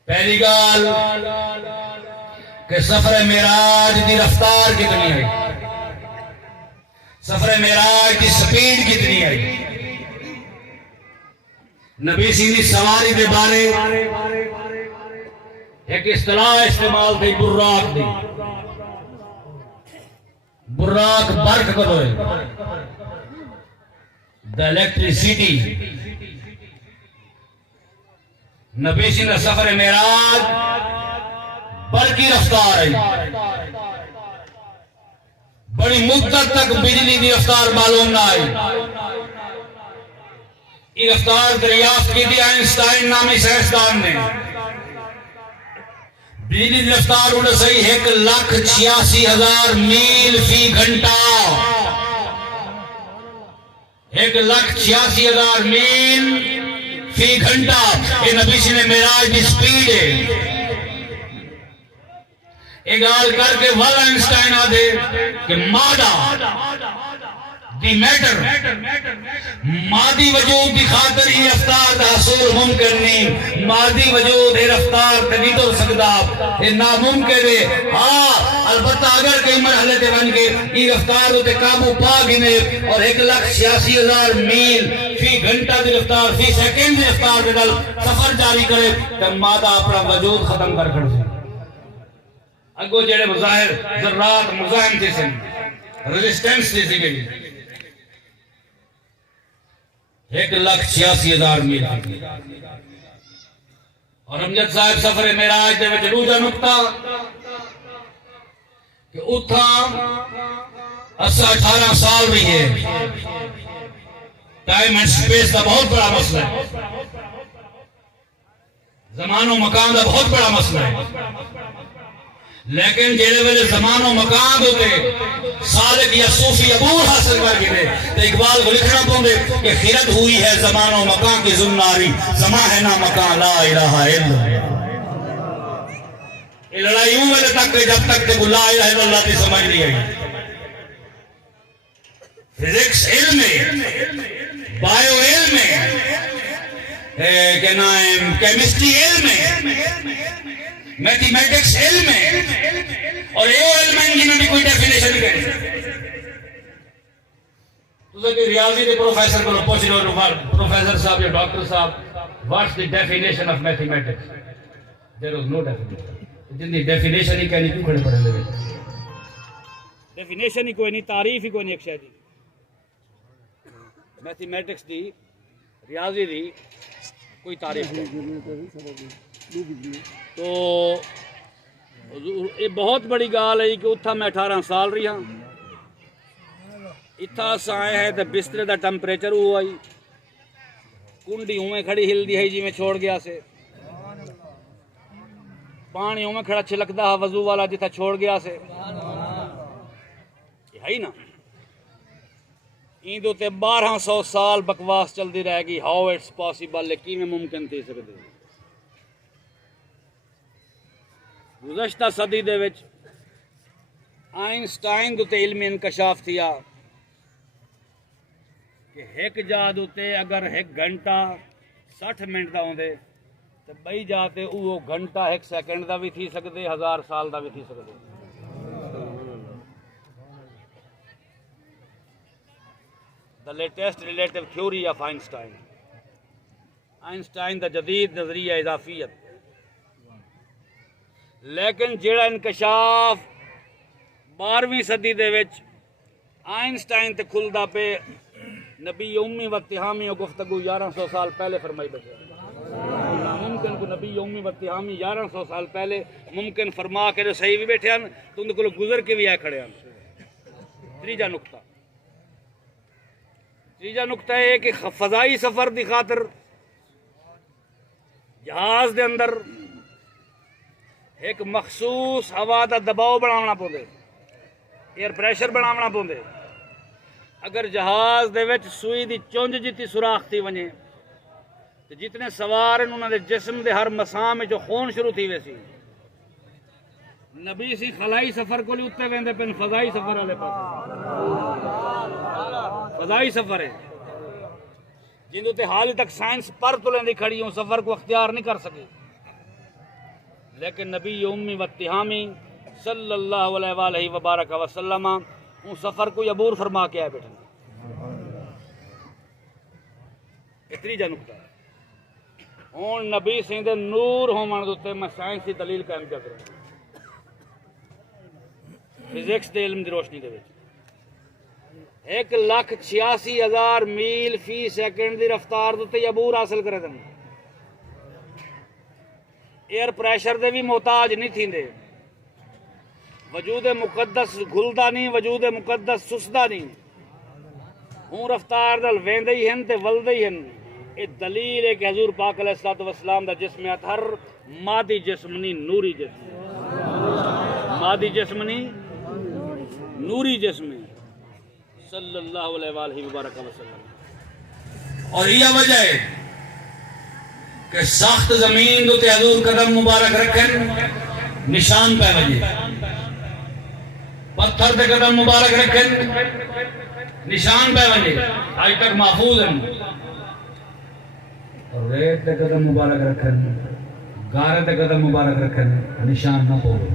پہلی گال کہ سفر معراج دی رفتار کتنی آئی، سفر معراج دی سپیڈ کتنی آئی، نبی سیدھی سواری دے بارے ایک اصطلاح استعمال تھی براق دی، براق برق کو دوئے دا الیکٹریسٹی، نبی سیدھی سفر معراج برقی رفتار آئی، بڑی مدت تک بجلی دی رفتار معلوم نہ آئی، یہ رفتار دریافت کی دی آئنسٹائن نامی سائنسدان نے، بجلی دی رفتار انہیں صحیح 1,86,000 میل فی گھنٹہ، 1,86,000 میل فی گھنٹہ، یہ نبی سی نے معراج دی سپیڈ ہے۔ ایک گال کر کے والا آئنسٹائن آدھے کہ مادہ دی میٹر مادی وجود دی خاطر ہی رفتار دا حصول ممکن نہیں، مادی وجود ہی رفتار تنی تو سکتا یہ ناممکن ہے، ہاں البتہ اگر کئی مرحلے تے بن کے یہ رفتار ہوتے قابو پا گنے اور 1,86,000 میل فی گھنٹہ دی رفتار فی سیکنڈ دی رفتار دے دل سفر جاری کرے تو مادہ اپنا وجود ختم کر کر سے اگو جڑے مظاہر ذرات مزاحم تھی سن ریزسٹنس تھی سی گئی 1,86,000 میل اور امجد صاحب سفر معراج دے وچ دوجا نقطہ کہ اتھا 18 سال بھی ہے ٹائم اینڈ سپیس کا بہت بڑا مسئلہ ہے، زمان و مکان کا بہت بڑا مسئلہ ہے، لیکن جیڑے ویلے زمان و مکان ہوتے سالک یا صوفی عبور حاصل کر گئے تو اقبال کو لکھنا پوندے کہ خیرت ہوئی ہے زمان و مکان کی زمناری، زمان ہے نا مکان لا الہ الا اللہ۔ یہ لڑائی ہوں ویلے تک کہ جب تک کہ لا الہ الا اللہ کی سمجھ نہیں آئی۔ فزکس علم میں، بائیو علم میں، کہنا ہے کیمسٹری علم میں، میتھمیٹکس علم ہے، اور یہ علم ہے جنہوں نے کوئی ڈیفینیشن نہیں کرنی۔ تو کہ ریاضی کے پروفیسر کو پوچھ لو، پروفیسر صاحب یا ڈاکٹر صاحب، what's the definition of mathematics? There was no definition. جن دی ڈیفینیشن ہی کہنی کیوں کھڑے پڑے لگے؟ ڈیفینیشن ہی کوئی نہیں، تعریف ہی کوئی نہیں ایک شے دی۔ میتھمیٹکس دی، ریاضی دی کوئی تعریف نہیں۔ تو یہ بہت بڑی گال ہے کہ اتھا میں 18 سال رہی ہاں، اتھا سائے ہے تو بسترے دا ٹمپریچر ہوا ہی، کنڈی ہوں میں کھڑی ہل دی ہے جی میں چھوڑ گیا سے، پانی ہوں میں کھڑا چھلکدا ہے وضو والا جتھا چھوڑ گیا سے، یہ ہے ہی نا۔ ایندو تے 1200 سال بکواس چل دی رہے گی، ہاؤ اٹس پاسیبل، لیکن میں ممکن تھی سکتے۔ گزشتہ صدی دے وچ آئنسٹائن دوتے علمی انکشاف تھیا کہ ایک جا دوتے اگر 1 گھنٹہ 60 منٹ دا ہوندے تو بئی جاتے وہ گھنٹہ 1 سیکنڈ دا بھی تھی سکتے، 1000 سال دا بھی تھی سکتے۔ The latest relative theory of Einstein. Einstein دا جدید نظریہ اضافیت، لیکن جیڑا انکشاف 12ویں صدی دے وچ آئنسٹائن تے کھلدا پہ نبی امی و تہامی و گفتگو 1100 سال پہلے فرمائی بیٹھے، ممکن کو نبی امی و تہامی 1100 سال پہلے ممکن فرما کے صحیح بھی بیٹھے ہیں تو ان کو گزر کے بھی آئے کھڑے ہیں۔ تیجا نقطہ ہے کہ فضائی سفر دی خاطر جہاز دے اندر ایک مخصوص ہوا دا دباؤ بناونا پوندے، ایئر پریشر بناونا پوندے۔ اگر جہاز دے وچ سوئی دی چونج جتی سوراخ تھی ونجے تو جتنے سوار ہیں انہوں نے جسم دے ہر مسام جو خون شروع تھی ویسی۔ نبی سی خلائی سفر کو لی اتے ویندے پن فضائی سفر والے پاس، فضائی سفر ہے جن تے حال تک سائنس پر تلیں دی کھڑی ہوں، سفر کو اختیار نہیں کر سکے، لیکن نبی امی و تہامی صلی اللہ علیہ وآلہ وبارک وسلم ان سفر کو عبور فرما کے آئے بیٹھے۔ اتنی جا نکتہ ہے ہون نبی سندھ نور ہومن دوتے میں سائنسی دلیل قائم کیا کروں، فزکس دے علم دی روشنی دے وچ 1,86,000 میل فی سیکنڈ دی رفتار دوتے عبور حاصل کرے دیں، ایئر پریشر دے بھی محتاج نہیں تھی دے، وجود مقدس گھلدا نہیں، وجود مقدس سسدا نہیں، ہوں رفتار دل ویندے ہی ہیں تے ولدے ہی ہیں۔ یہ دلیل ہے کہ حضور پاک علیہ الصلوۃ والسلام دا جسم اطہر مادی جسم نہیں نوری جسم، مادی جسم نہیں نوری جسم صلی اللہ علیہ وآلہ وبارک وسلم۔ اور یہ وجہ ہے کہ سخت زمین دوتے حضور قدم مبارک رکھن نشان پہ وجہ، پتھر تے قدم مبارک رکھن نشان پہ وجہ آج تک محفوظ ہیں، اور ریت تے قدم مبارک رکھن، گارے تے قدم مبارک رکھن نشان نہ پوے،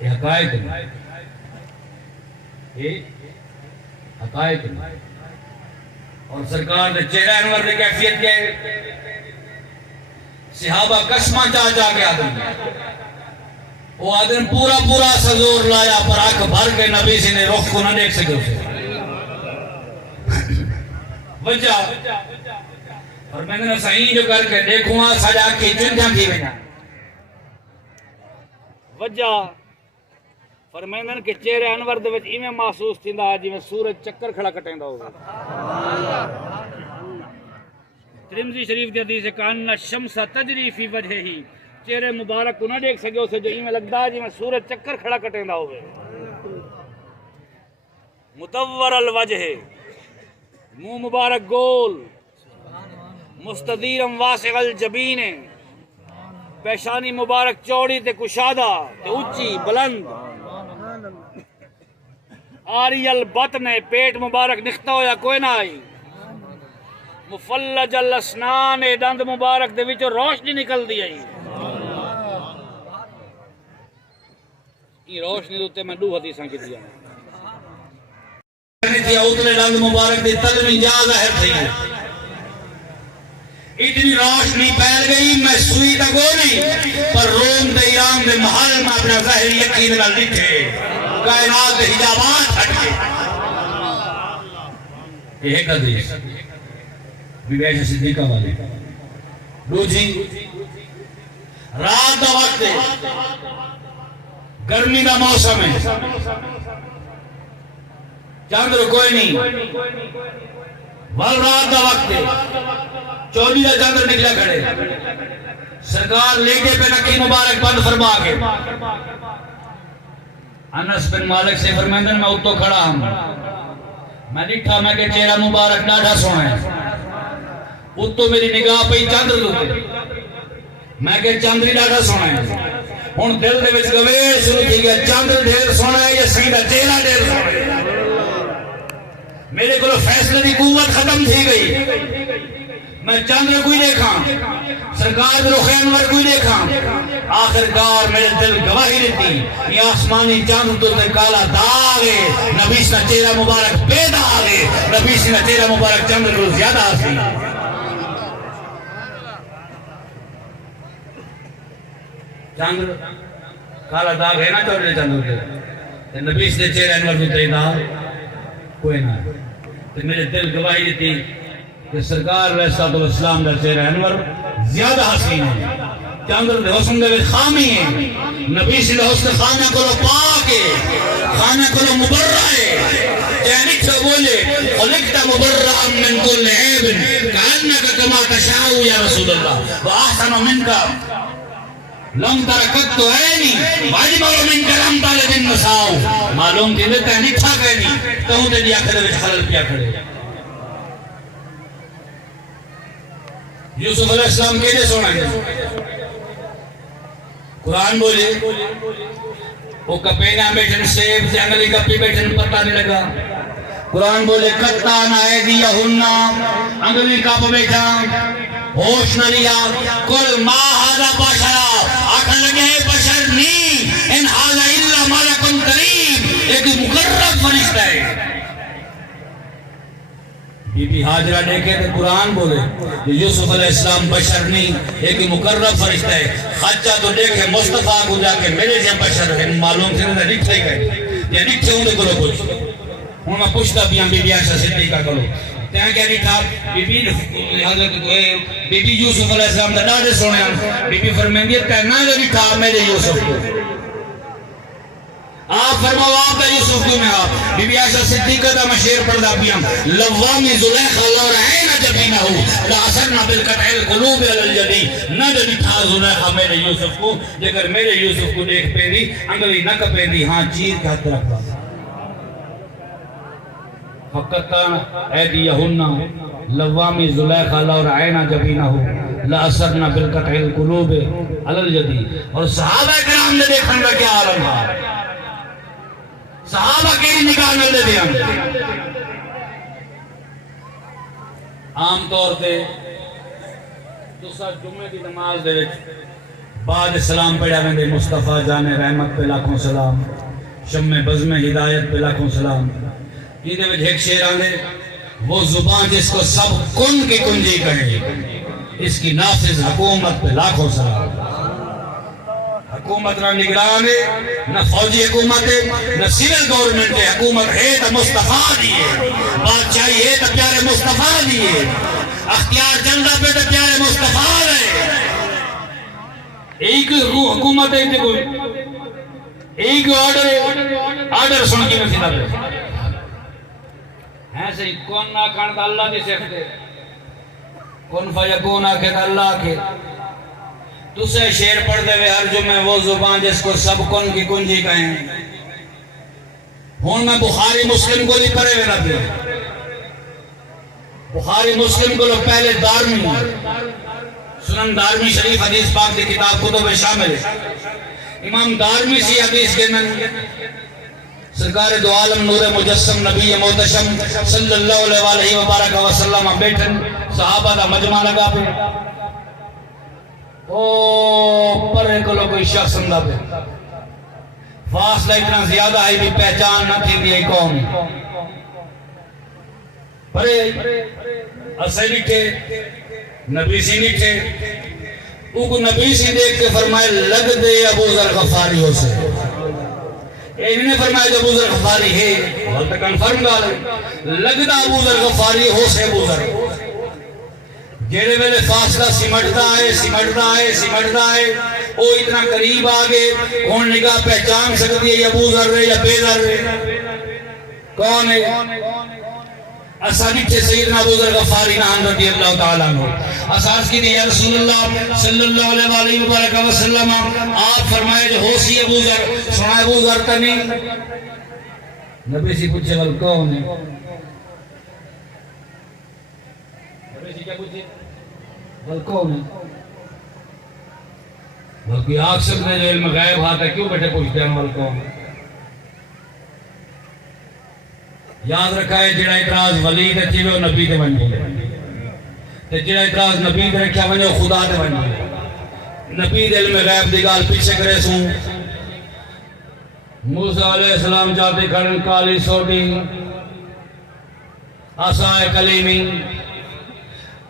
یہ حقائق ہیں، یہ حقائق ہیں۔ اور سرکار نے چہرہ انور نے کیفیت کے صحابہ قسمہ چاہ چاہ کے آدم وہ آدم پورا پورا سزور لایا پر آنکھ بھر کے نبی سے نے رخ کو نہ دیکھ سکے اسے وجہ اور میں نے صحیح جو کر کے دیکھوں آ سجا کی چنجا کی بنا وجہ فرمائندن کہ چہرے انور دے وچ ایویں محسوس تھیندا جویں سورج چکر کھڑا کٹیندا ہوے ترمذی شریف دی حدیث ہے کان الشمس تجری فی وجہہ چہرے مبارک کو نہ دیکھ سکے اسے جو ایویں لگدا جویں سورج چکر کھڑا کٹیندا ہوے مدور الوجہ منہ مبارک گول مستدیرم واسع الجبین پیشانی مبارک چوڑی تے کشادہ تے اونچی بلند آری البطن پیٹ مبارک نکھتا ہویا کوئی نہ آئی مفلج الاسنان دند مبارک دے وچوں روشنی نکل دی آئی یہ روشنی دے اوتے میں دو حدیثاں کی دیا تھی اتنے دند مبارک دی تلوی جا ظاہر تھی اتنی روشنی پھیل گئی میں سوئی تک ہو نہیں پر روم دے ایران دے محل میں اپنا ظاہری یقین نہ لکھے کائنات دے حجابات ہٹ گئے یہ ایک حدیث بی بی عائشہ صدیقہ والی دو جی رات دا وقت ہے گرمی دا موسم ہے چاندر کوئی نہیں ول رات دا وقت ہے 24 دا چاندر نکلا کھڑے سرکار لیٹے پہ نکی مبارک بند فرما کے انس بن مالک سے فرمائندن میں اتو کھڑا ہوں میں دیکھا میں کہ چہرہ مبارک ڈاڑھا سونا ہے اتو میری نگاہ پہ چاندر دوتے میں کہ چاندری ڈاڑھا سونا ہے ہون دل دے وچ گویر شروع تھی گیا چاندر ڈھیر سونا ہے یا سیدھا چہرہ ڈھیر سونا ہے میرے کو فیصلے دی قوت ختم تھی گئی میں چاندر کوئی دیکھا سرکار رخ انور کوئی دیکھا آخرکار میرے دل گواہی دیتی یہ آسمانی چاند تو کالا داغ ہے نبی سے چہرہ مبارک پیدا ہے نبی سے چہرہ مبارک چاندر کو زیادہ حاصل چاندر کالا داغ ہے نا چوڑے چاندر کے نبی سے چہرہ انور تو داغ کوئی نہ تو میرے دل گواہی دیتی کہ سرکار علیہ السلام دا چہرہ انور زیادہ حسین ہے چاندر دے حسن دے خامی ہے نبی صلی اللہ حسن خانہ کو لو پاک ہے خانہ کو لو مبرہ ہے جہنک سے بولے خلقت مبرہ من کل عیب کانکا کما تشاؤ یا رسول اللہ وآحسن منکا لم ترکت تو ہے نہیں واجب اور من کرم تالے دن نساؤ معلوم تھی لیتا ہے نہیں تھا کہ نہیں تو ہوں دیا کھڑے وچ خلل پیا کھڑے یوسف علیہ السلام کہنے سونا گیا قرآن بولے وہ کپینا بیٹھن سیب سے انگلی کپی بیٹھن پتہ نہیں لگا قرآن بولے کتان ایدیہنہ انگلی کپ بیٹھا ہوش نہ لیا کل ما ہاذا بشرا آکھن لگے بشر نہیں ان ہاذا الا ملک کریم ایک مقرب فرشتہ ہے بی بی حاجرہ دیکھے تو قرآن بولے یوسف علیہ السلام بشر نہیں ایک مقرب فرشتہ ہے خدجہ تو دیکھے مصطفیٰ کو جا کے میرے جہاں بشر ہے معلوم سے نہیں لکھتے گئے یا لکھتے ہوں تو کرو کچھ ہوں میں پوچھتا بھی ہم بی بی عائشہ صدیقہ کرو تیاں کیا نہیں تھا بی بی یوسف علیہ السلام دا ڈاڑے سونے ہم بی بی فرمائیں کہنا جو نہیں تھا میرے یوسف کو آپ فرماؤ آپ دا یوسف کو میں آپ بی بی عائشہ صدیقہ دا مشیر پڑھدا بیاں لوامی زلیخہ لور عین جبینہو لعصرنا بالقطع القلوب علی الجدی نہ جو نہیں تھا زلیخہ میرے یوسف کو لیکن میرے یوسف کو دیکھ پیندی انگلی نہ کپیندی ہاں چیر کا طرف دا فقطان ایدیہنہ لوامی زلیخہ لور عین جبینہو لعصرنا بالقطع القلوب علی الجدی اور صحابہ کرام نے دیکھن کا کیا عالم ہے صحابہ کی نگاہ نہ دے دیا عام طور پہ دوسرا جمعے کی نماز دے بعد سلام پڑھا میں دے مصطفیٰ جان رحمت پہ لاکھوں سلام شم بزم ہدایت پہ لاکھوں سلام یہ دے ایک شعر آنے وہ زبان جس کو سب کن کی کنجی کہے اس کی نافذ حکومت پہ لاکھوں سلام حکومت نہ نگران ہے نہ فوجی حکومت ہے نہ سیول گورنمنٹ ہے حکومت ہے تو مصطفیٰ دیئے بادشاہی ہے تو پیارے مصطفیٰ دیئے اختیار جلدہ پہ تو پیارے مصطفیٰ ہے ایک روح حکومت ہے ایک آرڈر سن کے نصیحت ہے صحیح کون نہ کھان دا اللہ دی صفت ہے کون فیکون آکھے دا اللہ آکھے تو سے شعر پڑھ دے وے ہر جمعہ وہ زبان جس کو سب کن کی کنجی کہیں ہون میں بخاری مسلم کو نہیں پڑھے وے نہ دے بخاری مسلم کو لوگ پہلے دارمی سنن دارمی شریف حدیث پاک دی کتاب کتب شامل ہے امام دارمی سی حدیث کے من سرکار دو عالم نور مجسم نبی محتشم صلی اللہ علیہ وبارک وسلم بیٹھن صحابہ دا مجمع لگا پہ او پرے کلو کوئی شخص اندہ پہ فاصلہ اتنا زیادہ ہے بھی پہچان نہ تھی دی کون پرے اسے لکھے نبی سی لکھے او کو نبی سی دیکھ کے فرمائے لگ دے ابو ذر غفاری ہو سے انہوں نے فرمایا جو ابو ذر غفاری ہے بلتا کنفرم گا لگ دا ابو ذر غفاری ہو سے ابو ذر جیڑے ویلے فاصلہ سمٹتا ہے وہ اتنا قریب آگے کون نگاہ پہچان سکتی ہے یا ابو ذر ہے یا بے ذر ہے کون ہے اسانیت سیدنا ابو ذر غفاری نام رضی اللہ تعالیٰ عنہ اساس کی دی یا رسول اللہ صلی اللہ علیہ وسلم آپ فرمائے جو ہو سی ابو ذر سنا ابو ذر تنی نبی سی پوچھے ول کون ہے نبی سی کیا پوچھے ول کون ہے بلکہ آگ سکتے جو علم غائب ہاتا کیوں بیٹھے پوچھتے ہیں ول کون ہے یاد رکھا ہے جڑا اعتراض ولی تے تھی وہ نبی تے بن گئے تے جڑا اعتراض نبی تے رکھیا ونجو خدا تے بن گئے نبی دے علم غیب دی گال پیچھے کرے سوں موسیٰ علیہ السلام جاتے کھڑن کالی سوٹی عصائے کلیمی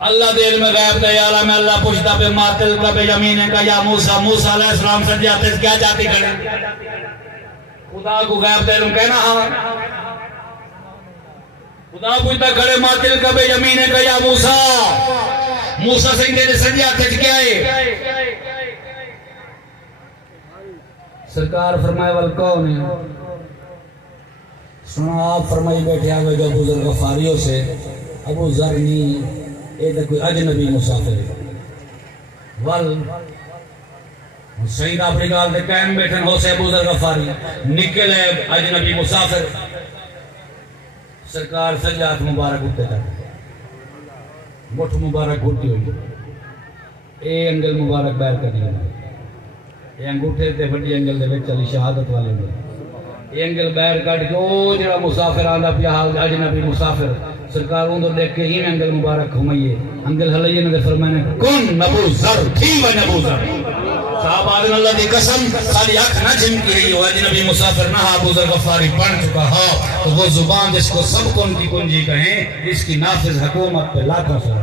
اللہ دے علم غیب دے عالم میں اللہ پوچھتا پہ ماتل کا پہ یمین کا یا موسیٰ موسیٰ علیہ السلام سے جاتے کیا جاتے کھڑن خدا کو غیب دے علم کہنا ہوا خدا پوچھتا کھڑے ماتل کا بے یمین کا یا موسیٰ موسیٰ سے تیرے سجی آتے کیا ہے سرکار فرمائے ول کون ہے سنا آپ فرمائی بیٹھے آگے جو ابو ذر غفاریوں سے ابو ذر نہیں ایک کوئی اجنبی مسافر ول سعید افریقہ دے قائم بیٹھن ہو سے ابو ذر غفاری نکلے اجنبی مسافر سرکار سجاد مبارک اٹھتے تھا مٹھ مبارک اٹھتی ہوئی اے انگل مبارک باہر کر دیا اے انگوٹھے تے بڑی انگل دے وچ چلی شہادت والے انگل اے انگل باہر کٹ کے او جڑا مسافر آندا پیا اجنبی مسافر سرکار اون دیکھ کے ہی انگل مبارک گھمائیے انگل ہلائیے نے فرمایا کون ابو ذر تھی و ابو ذر صاحب آدم اللہ دی قسم خالی آنکھ نہ جھمکی رہی ہو اجنبی مسافر نہ ابو ذر غفاری بن چکا ہو تو وہ زبان جس کو سب کن کی کنجی کہیں اس کی نافذ حکومت پہ لاکھوں سے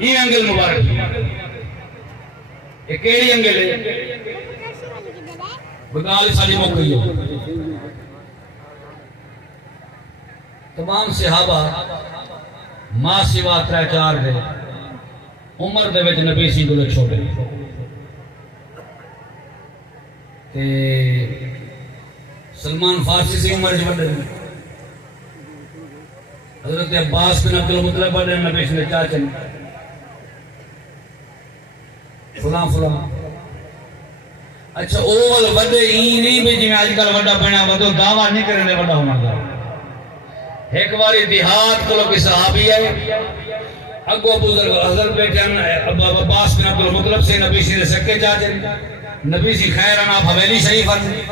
یہ انگل مبارک یہ کیڑی انگل ہے بگال ساری موقعی ہو تمام صحابہ ماں سوا ترے چار دے عمر دے وچ نبی سی دلے چھوٹے تے سلمان فارسی سی عمر جو بڑے حضرت عباس بن عبد المطلب بڑے نبی سی چاچے فلاں اچھا اول بڑے ہی نہیں بھی جی میں آج کل بڑا بنا ودو دعویٰ نہیں کرنے بڑا ہونا دا ایک باری دیہات کو لوگ صحابی ہے اگو ابو ذر حضرت بیٹھے عباس بن عبد المطلب سے نبی سی سکے چاچے نبی سی خیران آپ حویلی شریف ہیں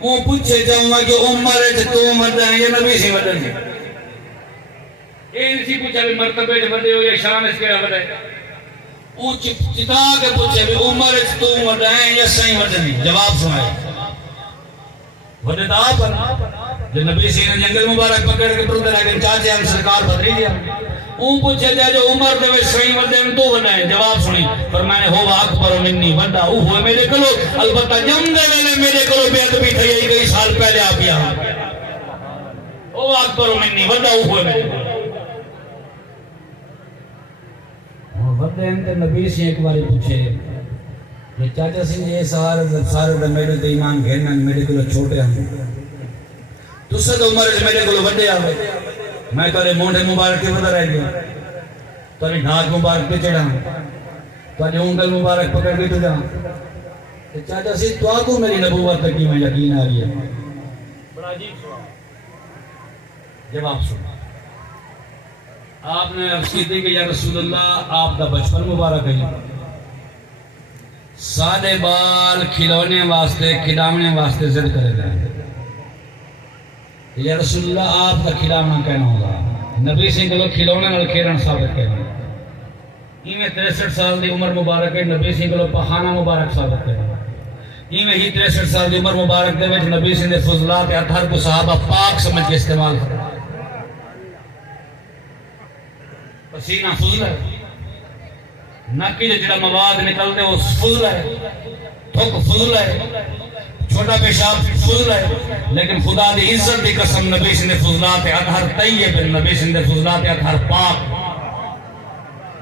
وہ پوچھے جاؤں گا کہ عمر ہے تو مرد ہیں یا نبی سی مرد ہیں اسی پوچھا بھی مرتبے جو بڑے ہو یا شان اس کے رہا بڑے وہ چتا کے پوچھے بھی عمر ہے تو مرد ہیں یا صحیح مرد ہیں جواب سنائے بڑے دا آپ جو نبی سی نے جنگل مبارک پکڑ کے پردے لیکن چاچے ہم سرکار بدری دیا اون پوچھے جائے جو عمر دے صحیح مردے میں تو بنائے جواب سنی فرمانے ہوا اکبر منی بندہ او ہوئے میرے کلو البتہ جم دے ویلے میرے کلو بے ادبی تھی یہی کئی سال پہلے آپ یہاں ہوا اکبر منی بندہ او ہوئے میرے کلو بندے انتے نبی سے ایک باری پوچھے یہ چاچا سی یہ سارے دا میرے تے ایمان گھرنا میرے کو چھوٹے ہیں تسے تو عمر میرے کو بڑے آوے میں تارے مونڈے مبارک کے ودا رہ گیا تاری ڈھاک مبارک پہ چڑھا تاری انگل مبارک پکڑ کے تو جہاں چاچا سی تو آگو میری نبوت تک میں یقین آ رہی ہے بڑا عجیب سوال جواب سنا آپ نے عرض کی تھی کہ یا رسول اللہ آپ دا بچپن مبارک ہے سادے بال کھلونے واسطے کھلاونے واسطے ضد کرے گئے یا رسول اللہ آپ کا کھلانا کہنا ہوگا نبی سے کلو کھلونے نال کھیلن ثابت کہنا میں 63 سال دی عمر مبارک ہے نبی سے کلو پخانہ مبارک ثابت کہنا ہی 63 سال دی عمر مبارک دے وچ نبی سے دے فضلات اطہر کو صحابہ پاک سمجھ کے استعمال کرتے پسینہ فضل ہے ناکی جو جڑا مواد نکلتے وہ فضل ہے تھوک فضل ہے چھوٹا پیشاب فضل ہے لیکن خدا دی عزت دی قسم نبی سے دے فضلات اطہر طیب نبی سے دے فضلات اطہر پاک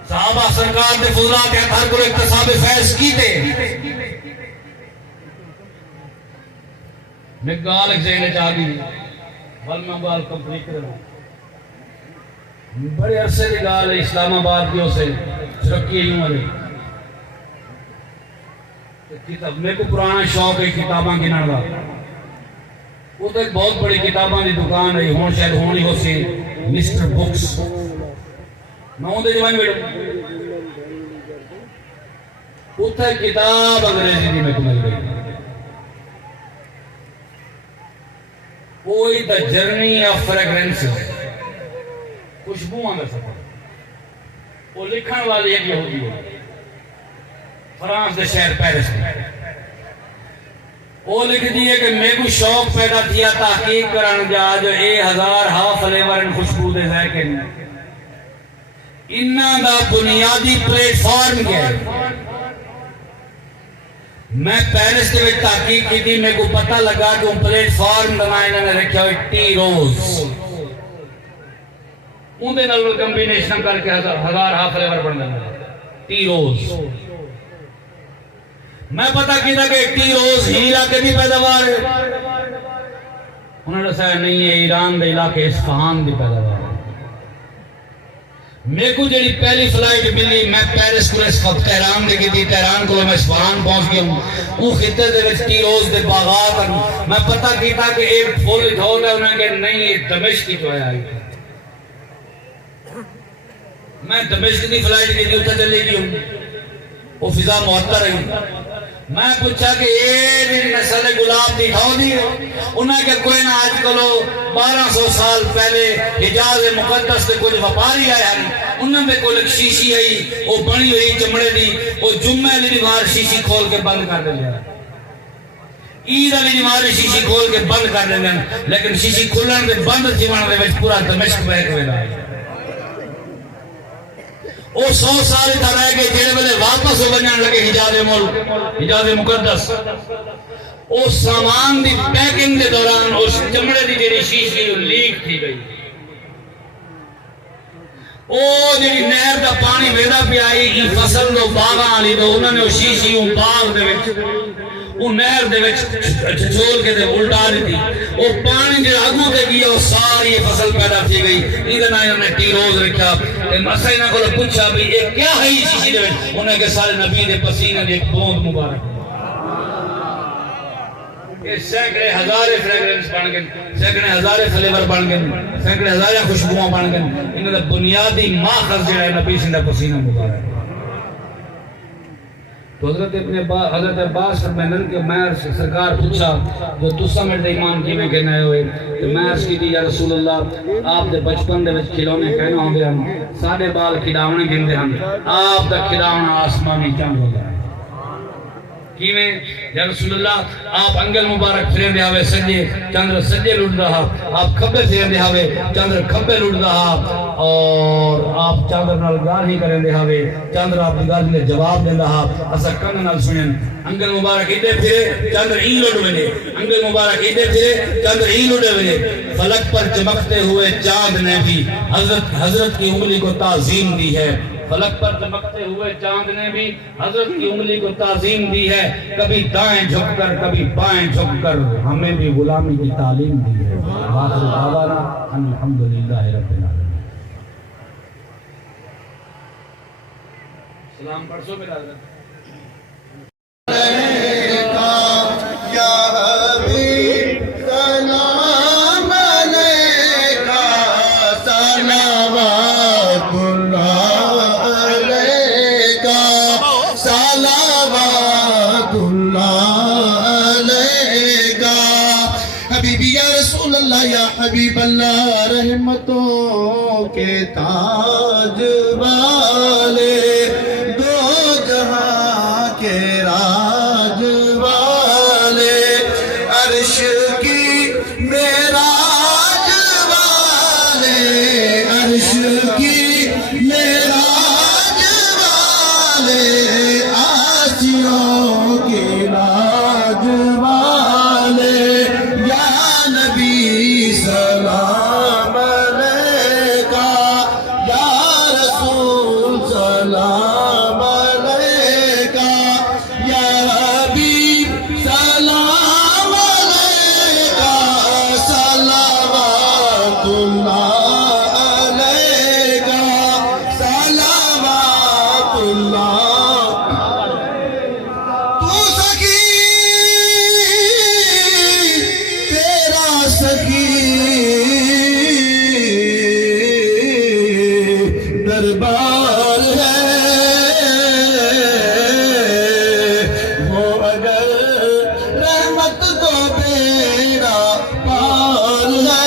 صحابہ سرکار دے فضلات اطہر کو اکتساب فیض کی دے میں گال ایک ذہنے چاہ دی بل میں گال کمپلیٹ کر رہا ہوں بڑے عرصے کی گال ہے اسلام آباد کی اسے سرکی یوں والے میرے کو پرانا شوق ہے کتاباں کی نڑا وہ تو ایک بہت بڑی کتاباں دی دکان ہے ہون شاید ہونی ہو سی مسٹر بکس میں ہوں دے جوان بیڑوں وہ تو ایک کتاب انگریزی دی میں کو مل گئی کوئی دا جرنی آف فریگرنس خوشبو آنے سکتا وہ لکھن والی ایک یہودی ہو فرانس دے شہر پیرس میں وہ لکھ دیئے کہ میں کو شوق پیدا کیا تحقیق کرن جا جو 1000 فلیور ان خوشبو دے ذائقے میں انہاں دا بنیادی پلیٹ فارم کیا ہے میں پیرس دے وچ تحقیق کی تھی میں کو پتہ لگا کہ ان پلیٹ فارم دمائے انہوں نے رکھا ہوئی ٹی روز ان دے نلول کمبینیشن کر کے 1000 فلیور بن دیں ٹی روز میں پتہ کی تھا کہ ٹی روز ہی علاقے بھی پیداوار ہے انہوں نے سایا نہیں ہے ایران دے علاقے اصفہان دی پیداوار ہے میں کو جڑی پہلی فلائٹ ملی میں پیرس کو اس وقت تہران دے کی تھی تہران کو میں اصفہان پہنچ گیا ہوں وہ خطے دے وچ ٹی روز دے باغات میں پتہ کی تھا کہ ایک پھول دھول ہے انہوں نے کہ نہیں یہ دمشق کی تو ہے آئی میں دمشق کی فلائٹ کی تھی اتھا چلے گی ہوں وہ فضا معطر ہے میں پوچھا کہ یہ نسل گلاب دکھاؤ دی انہیں کہ کوئی نہ آج کلو 1200 سال پہلے حجاز مقدس کے کچھ وپاری آیا ہے انہوں نے کوئی شیشی آئی وہ بنی ہوئی چمڑے دی وہ جمعہ لی نمار شیشی کھول کے بند کر دیں عید علی نمار شیشی کھول کے بند کر دیں لیکن شیشی کھولن دے بند جیوان دے وچ پورا دمشق بہک ہوئے رہا ہے وہ 100 سال تھا رہ گئے جیڑے بلے واپس ہو بنیان لگے حجاز ملک حجاز مقدس وہ سامان دی پیکنگ دے دوران اس چمڑے دی جیڑی شیشی لیک تھی گئی وہ جیڑی نہر دا پانی ویدہ پہ آئی فصل دو باغاں آلی دو انہوں نے وہ شیشی باغ دے وچ وہ نہر دے وچ چھول کے دے الٹا دی تھی وہ پانی جو آگوں دے گیا وہ ساری فصل پیدا تھی گئی ادھر انہوں نے ٹی روز رکھا مسئلہ انہوں کو پوچھا بھی یہ کیا ہے یہ شیشی دے وچ انہیں کہ سارے نبی دے پسینے دے ایک بوند مبارک یہ سینکڑے ہزارے فریگرنس بن گئے سینکڑے ہزارے فلیور بن گئے سینکڑے ہزارے خوشبوئیں بن گئے انہوں نے بنیادی ماخذ جو ہے نبی سے پسینہ مبارک تو حضرت عباس فرمائن کہ میں سرکار پوچھا جو تسا میرے ایمان کی میں کہنا ہوئے کہ میں عرض کی تھی یا رسول اللہ آپ دے بچپن دے وچ کھلونے کہنا ہوں گے ہم ساڑھے بال کھلاونے گھندے ہم آپ دا کھلاونا آسمانی چند ہو گیا کیویں یا رسول اللہ آپ انگل مبارک پھرین دے ہوئے سجے چندر سجے لڑ رہا آپ کھبے پھرین دے ہوئے چندر کھبے لڑ رہا اور آپ چندر نال گال نہیں کریں دے ہوئے چندر آپ دی گال نے جواب دے رہا اسا کن نال سنیں انگل مبارک ادھے پھرے چندر این لڑ ونے انگل مبارک ادھے پھرے چندر این لڑ ونے فلک پر چمکتے ہوئے چاند نے بھی حضرت کی انگلی کو تعظیم دی ہے فلک پر چمکتے ہوئے چاند نے بھی حضرت کی انگلی کو تعظیم دی ہے. کبھی دائیں جھک کر کبھی بائیں جھک کر ہمیں بھی غلامی کی تعلیم دی ہے. آخر دعوانا الحمدللہ رب العالمین. سلام پڑھ سو میرا حضرت. حبیب اللہ رحمتوں کے تاج والے دو جہاں کے راج والے عرش کی معراج والے عرش کی معراج والے آسیوں کی لاج والے یا نبی سلام علیکہ یا رسول سلام علیکہ یا حبیب سلام علیکہ صلوات اللہ علیکہ صلوات اللہ. تو سخی تیرا سخی دربار ہے وہ اگر رحمت کو بیڑا پار ہے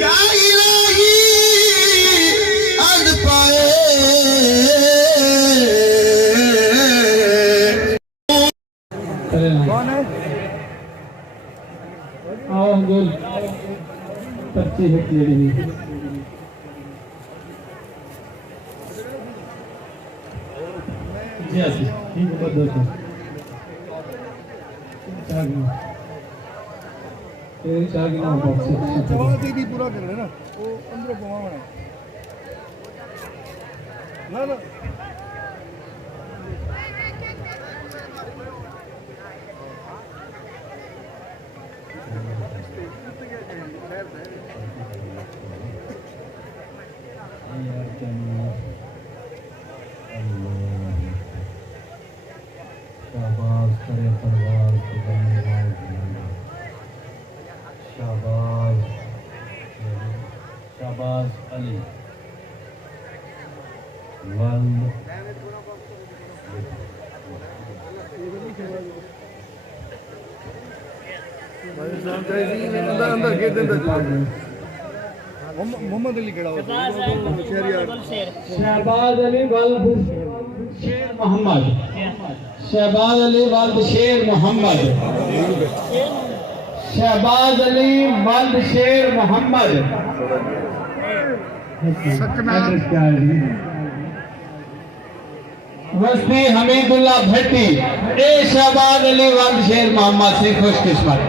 یا الہی عرض پائے آؤ گول پرچی ہٹ لے رہی جی آسی ٹھیک ہے بہت دوستوں چار گنا بات ہی پورا کر رہے نا وہ اندر پوانا نا نا شہباز کرے پرواز کو بننے والا شہباز علی اندر کے دن محمد علی کھڑا ہوتا شہباز علی والد شیر محمد شہباز علی والد شیر محمد شہباز علی والد شیر محمد وسطی حمید اللہ بھٹی اے شہباز علی والد شیر محمد سے خوش قسمت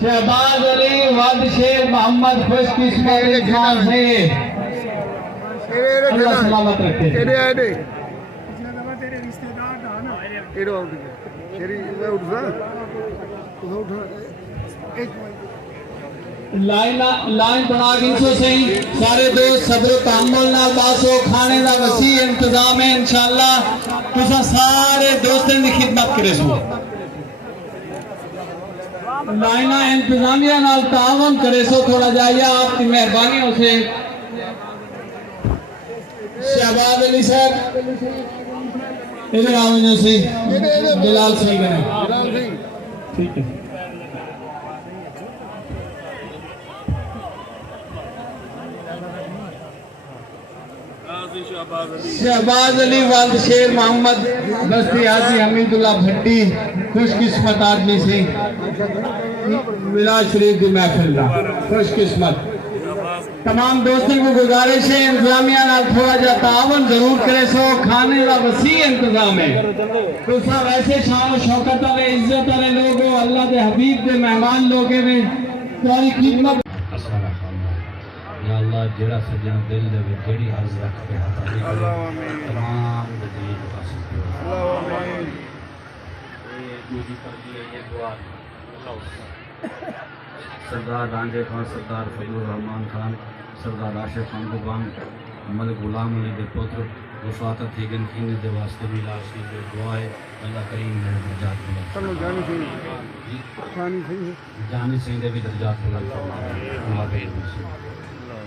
شہباز علی والد شیر محمد خوش قسمت انسان سے اللہ سلامت رکھے. لائن بنا گنسو سہی سارے دوست صبر و تحمل نال باسو کھانے دا وسیع انتظام ہے انشاءاللہ تسا سارے دوستیں دی خدمت کرے سو لائنہ انتظامیہ نال تعاون کرے سو تھوڑا جائیے آپ کی مہربانیوں سے. شہباز علی صاحب ادھر آؤں سے جلال صحیح بنے ٹھیک ہے. شہباز علی والد شیر محمد بستی حاجی حمید اللہ بھٹی خوش قسمت آدمی سے میلاد شریف کی محفل دا خوش قسمت. تمام دوستوں کو گزارش ہے انتظامیہ نال تھوڑا جا تعاون ضرور کرے سو کھانے کا وسیع انتظام ہے. تو سب ایسے شان و شوکت والے عزت والے لوگوں اللہ دے حبیب دے مہمان لوگے میں تمہاری خدمت یا اللہ جڑا سجن دل دے وچ جڑی عرض رکھ کے حاضر تمام دین پاس دوسری ترجیح ہے یہ دعا سردار رانجے خان، سردار فضل الرحمان خان، سردار راشد خان گوبان، ملک غلام علی دے پتر وفاتت تھی گن ان دے واسطے بھی لاشی دے دعائے اللہ کریم نے درجات بلند جانی سنگھ دے بھی درجات بلند فرمائے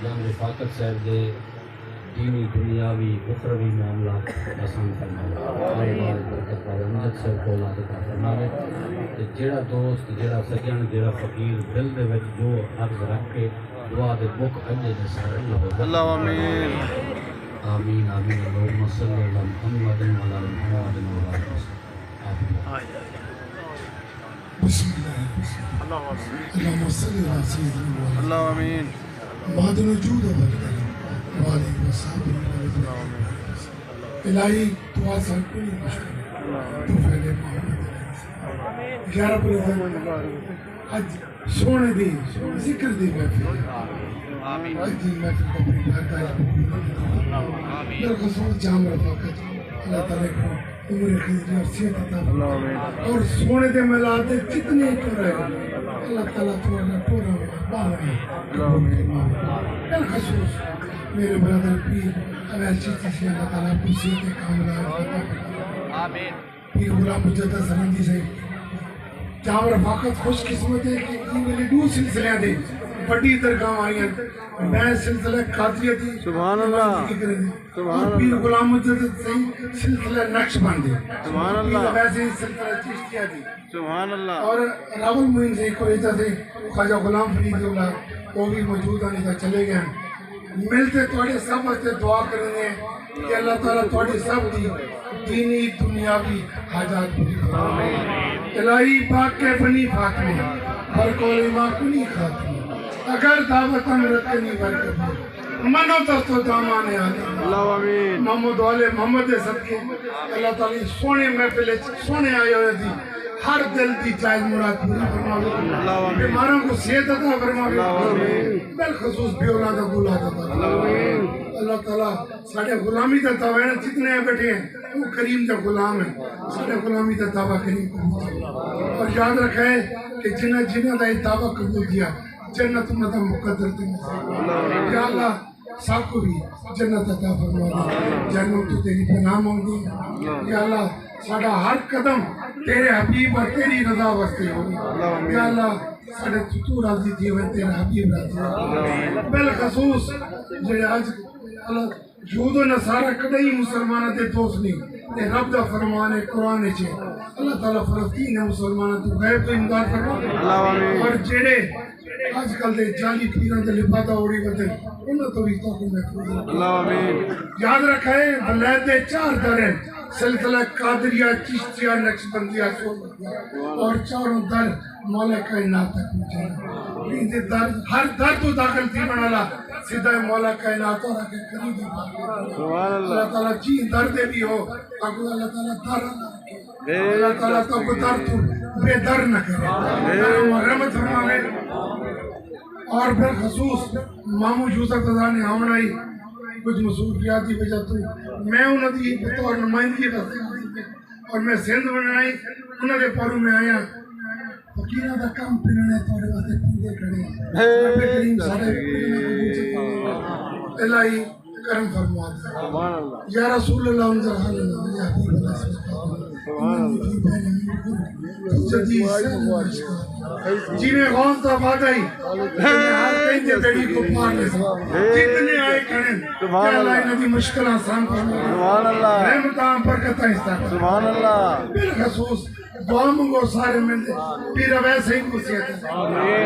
جان رفاقت صاحب دے دینی دنیاوی اخروی معاملات آسان فرمائے اللہ برکت والے امجد صاحب کو اولاد عطا فرمائے تے جڑا دوست جڑا سجن جڑا فقیر دل دے وچ جو عرض رکھ کے دعا دے بک اجے دے سارے اللہ آمین آمین آمین اللہم صلی اللہ محمد و علی محمد و علی آمین بسم اللہ اللہم صلی اللہ سیدنا اللہ آمین معدن وجود و برکت والی وصحابی الہی دعا سر کو نہیں مشکل تو فیلے محمد یا رب العالمین آج سونے دی ذکر دی محفل آج دی محفل کو اپنی بھرکا درخواست جام رفاقت اللہ تعالیٰ کو عمر خیزی اور صحت عطا فرمائے اور سونے دے ملاد جتنے کر رہے اللہ تعالیٰ تمہارا پورا باہر بالخصوص میرے برادر پیر اویل چیتی سے اللہ تعالیٰ کو صحت کاملہ پیر غلام مجدد سرحندی سے جام رفاقت خوش قسمت ہے کہ یہ میرے دو سلسلے دے بڑی درگاہ آئی ہیں میں سلسلہ قادریتی سبحان اللہ اور پیر غلام مجدد سے سلسلہ نقش بندے سبحان اللہ ویسے ہی سلسلہ چشتیہ دی سبحان اللہ اور راول معین سے کوئی سے خواجہ غلام فرید اللہ وہ بھی موجود آنے کا چلے گئے ملتے توڑے سب واسطے دعا کرنے کہ اللہ تعالیٰ توڑے سب دی دینی دنیاوی حاجات پوری فرمائے الہی پاک کے فنی فاطمے ہر کول امام کنی خاتمے اگر دعوت رکھنی برکت منو تو دامانے آنے محمد والے محمد صدقے اللہ تعالیٰ سونے محفل سونے آئے ہوئے دی ہر دل دی جائز مراد پوری فرماوے بیماروں کو صحت عطا فرماوے بالخصوص بے اولاد اولاد عطا فرماوے اللہ تعالیٰ ساڑھے غلامی دا دعویٰ ہے جتنے بیٹھے ہیں وہ کریم دا غلام ہے ساڑھے غلامی دا دعویٰ کریم کو اور یاد رکھیں کہ جنہ دا دعویٰ قبول کیا جنت مدہ مقدر دے یا اللہ سب کو بھی جنت عطا فرما دے جنت تو تیری پناہ مانگی یا اللہ ساڑھا ہر قدم تیرے حبیب اور تیری رضا واسطے ہوگی یا اللہ ساڑھے تو راضی تھی ہوئے تیرے حبیب راضی ہوگی بالخصوص جڑے آج اللہ یہود و نصارہ کدئی مسلمانہ دے دوست نہیں تے رب دا فرمان ہے قرآن چھے اللہ تعالیٰ فلسطین ہے مسلمانہ تو غیب تو امداد فرما اور جڑے آج کل دے جالی پیران دے لبادہ اوڑی بردے انہوں تو بھی توقع محفوظ ہے اللہ آمین یاد رکھائے بلید دے 4 در ہیں سلسلہ قادریہ چشتیہ نقشبندیہ اور 4 در مولا کائنات تک پہنچے ہر در تو داخل تھی بنالا سیدھا مولا کائنات اور آگے قریبی اللہ تعالیٰ جی در دے بھی ہو تاکہ اللہ تعالیٰ در اللہ تعالیٰ تو کو در تو بے در نہ کرے رحمت فرمائے اور بالخصوص مامو یوسف رضا نے آمنائی کچھ مصروفیاتی وجہ تو میں انہوں دی بطور نمائندگی کرتے اور میں سندھ بنائی انہوں نے پاروں میں آیا فقیرہ دا کام پھرنے توڑے واسطے پوندے کھڑے رب کریم سارے الہی کرم فرما دے یا رسول اللہ انزل حالنا یا حبیب اللہ صلی اللہ جنہیں غوث تا فاتحی ہر کہیں دے بیڑی کو پار لے سکتے جتنے آئے کھڑے کہ اللہ انہوں دی مشکل آسان کرنا رحمتاں برکتاں استعمال بالخصوص دعا منگو سارے ملتے پیر ویسے ہی کرسیت ہے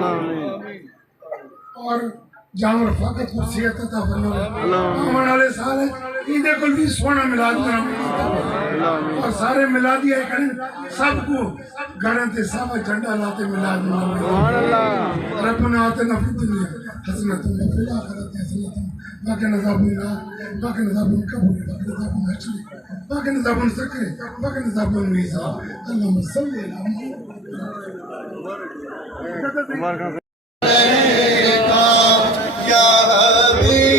اور جام رفاقت کرسیت عطا فرمائے آمن والے سارے ایندے کل بھی سونا ملاد کرنا اور سارے ملادی آئے کریں سب کو گھرن تے سابا جھنڈا لاتے ملاد ملاد ربنا آتنا فی الدنیا حسنۃ و فی الآخرۃ حسنۃ وقنا عذاب النار وقنا عذاب القبر وقنا عذاب الحشر وقنا عذاب السکر وقنا عذاب المیزان اللهم صل علی محمد یا حبیب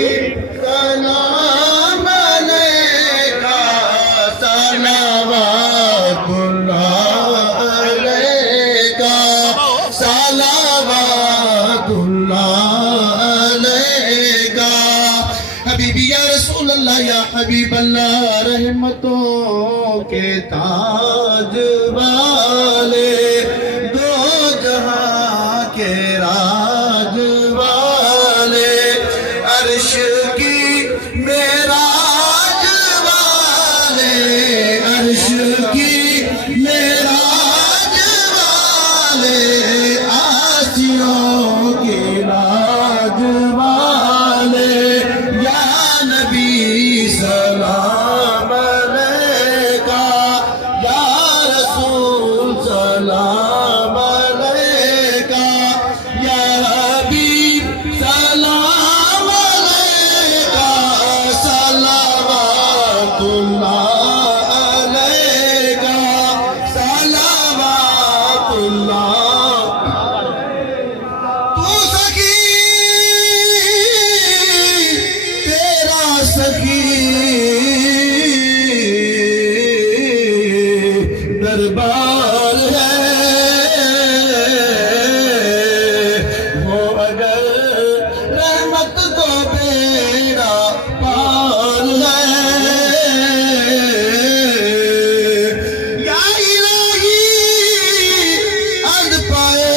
رحمتوں کے تاج والے دو جہاں کے راج والے عرش کی معراج والے عرش کی معراج والے آسیوں کی لاج والے یا نبی سلام علیکہ یا رسول سلام علیکہ یا حبیب سلام علیکہ صلوات اللہ علیکہ صلوات اللہ تو سخی تیرا سخی دربار ہے وہ اگر رحمت کو بیڑا پار ہے یا الہی عد پائے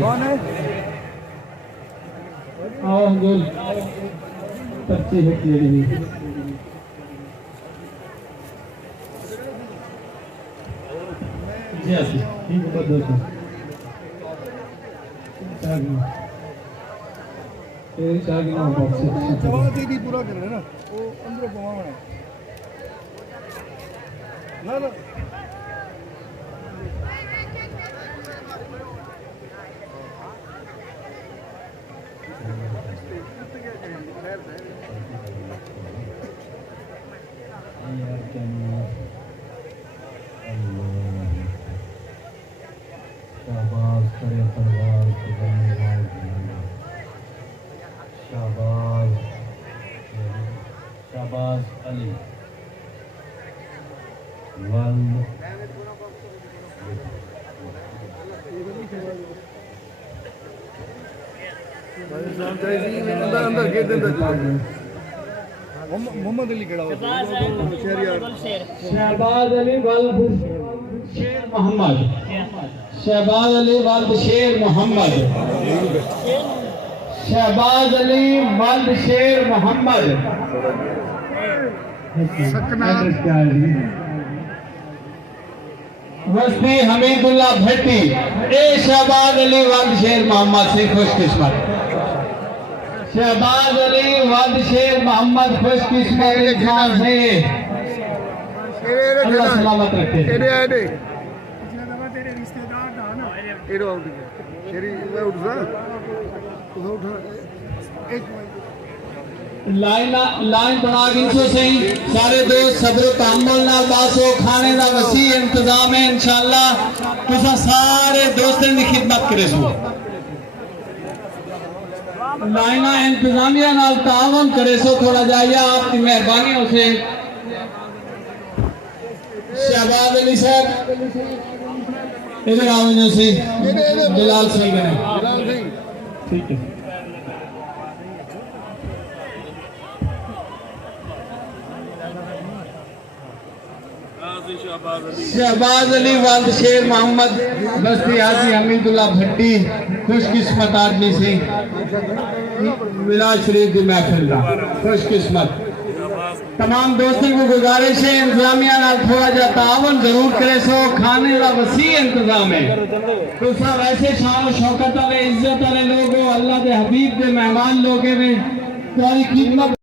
کون ہے آؤ گل پرچی ہے تیری جی آسی ٹھیک ہے دوستو تیری چاگی نہ باکس جواب دے دی پورا کر رہے نا وہ اندر پوانا ہے نا نا شہباز کرے پروار کے بنیاد شہباز علی ولد اندر اندر گیٹ دے اندر محمد علی کھڑا ہوتا شہباز علی ولد شیر محمد شہباز علی ولد شیر محمد شہباز علی ولد شیر محمد وسطی حمید اللہ بھٹی اے شہباز علی ولد شیر محمد سے خوش قسمت شہباز علی ولد شیر محمد خوش قسمت انسان سے اللہ سلامت رکھے لائن بنا گنسو سہی سارے دوست صبر و تحمل نال باسو کھانے دا وسیع انتظام ہے انشاءاللہ تسا سارے دوستوں کی خدمت کرے سو لائنہ انتظامیہ نال تعاون کرے سو تھوڑا جائیے آپ کی مہربانی سے شہباز علی صاحب ادھر آؤں جو سی جلال صحیح کریں ٹھیک ہے شہباز علی والد شیر محمد بستی حاجی حمید اللہ بھٹی خوش قسمت آدمی سے ملاد شریف کی محفل دا خوش قسمت تمام دوستوں کو گزارش ہے انتظامیہ نال تھوڑا جا تعاون ضرور کرے سو کھانے کا وسیع انتظام ہے تو سب ایسے شان و شوکت والے عزت والے لوگوں اللہ دے حبیب دے مہمان لوگے میں تمہاری خدمت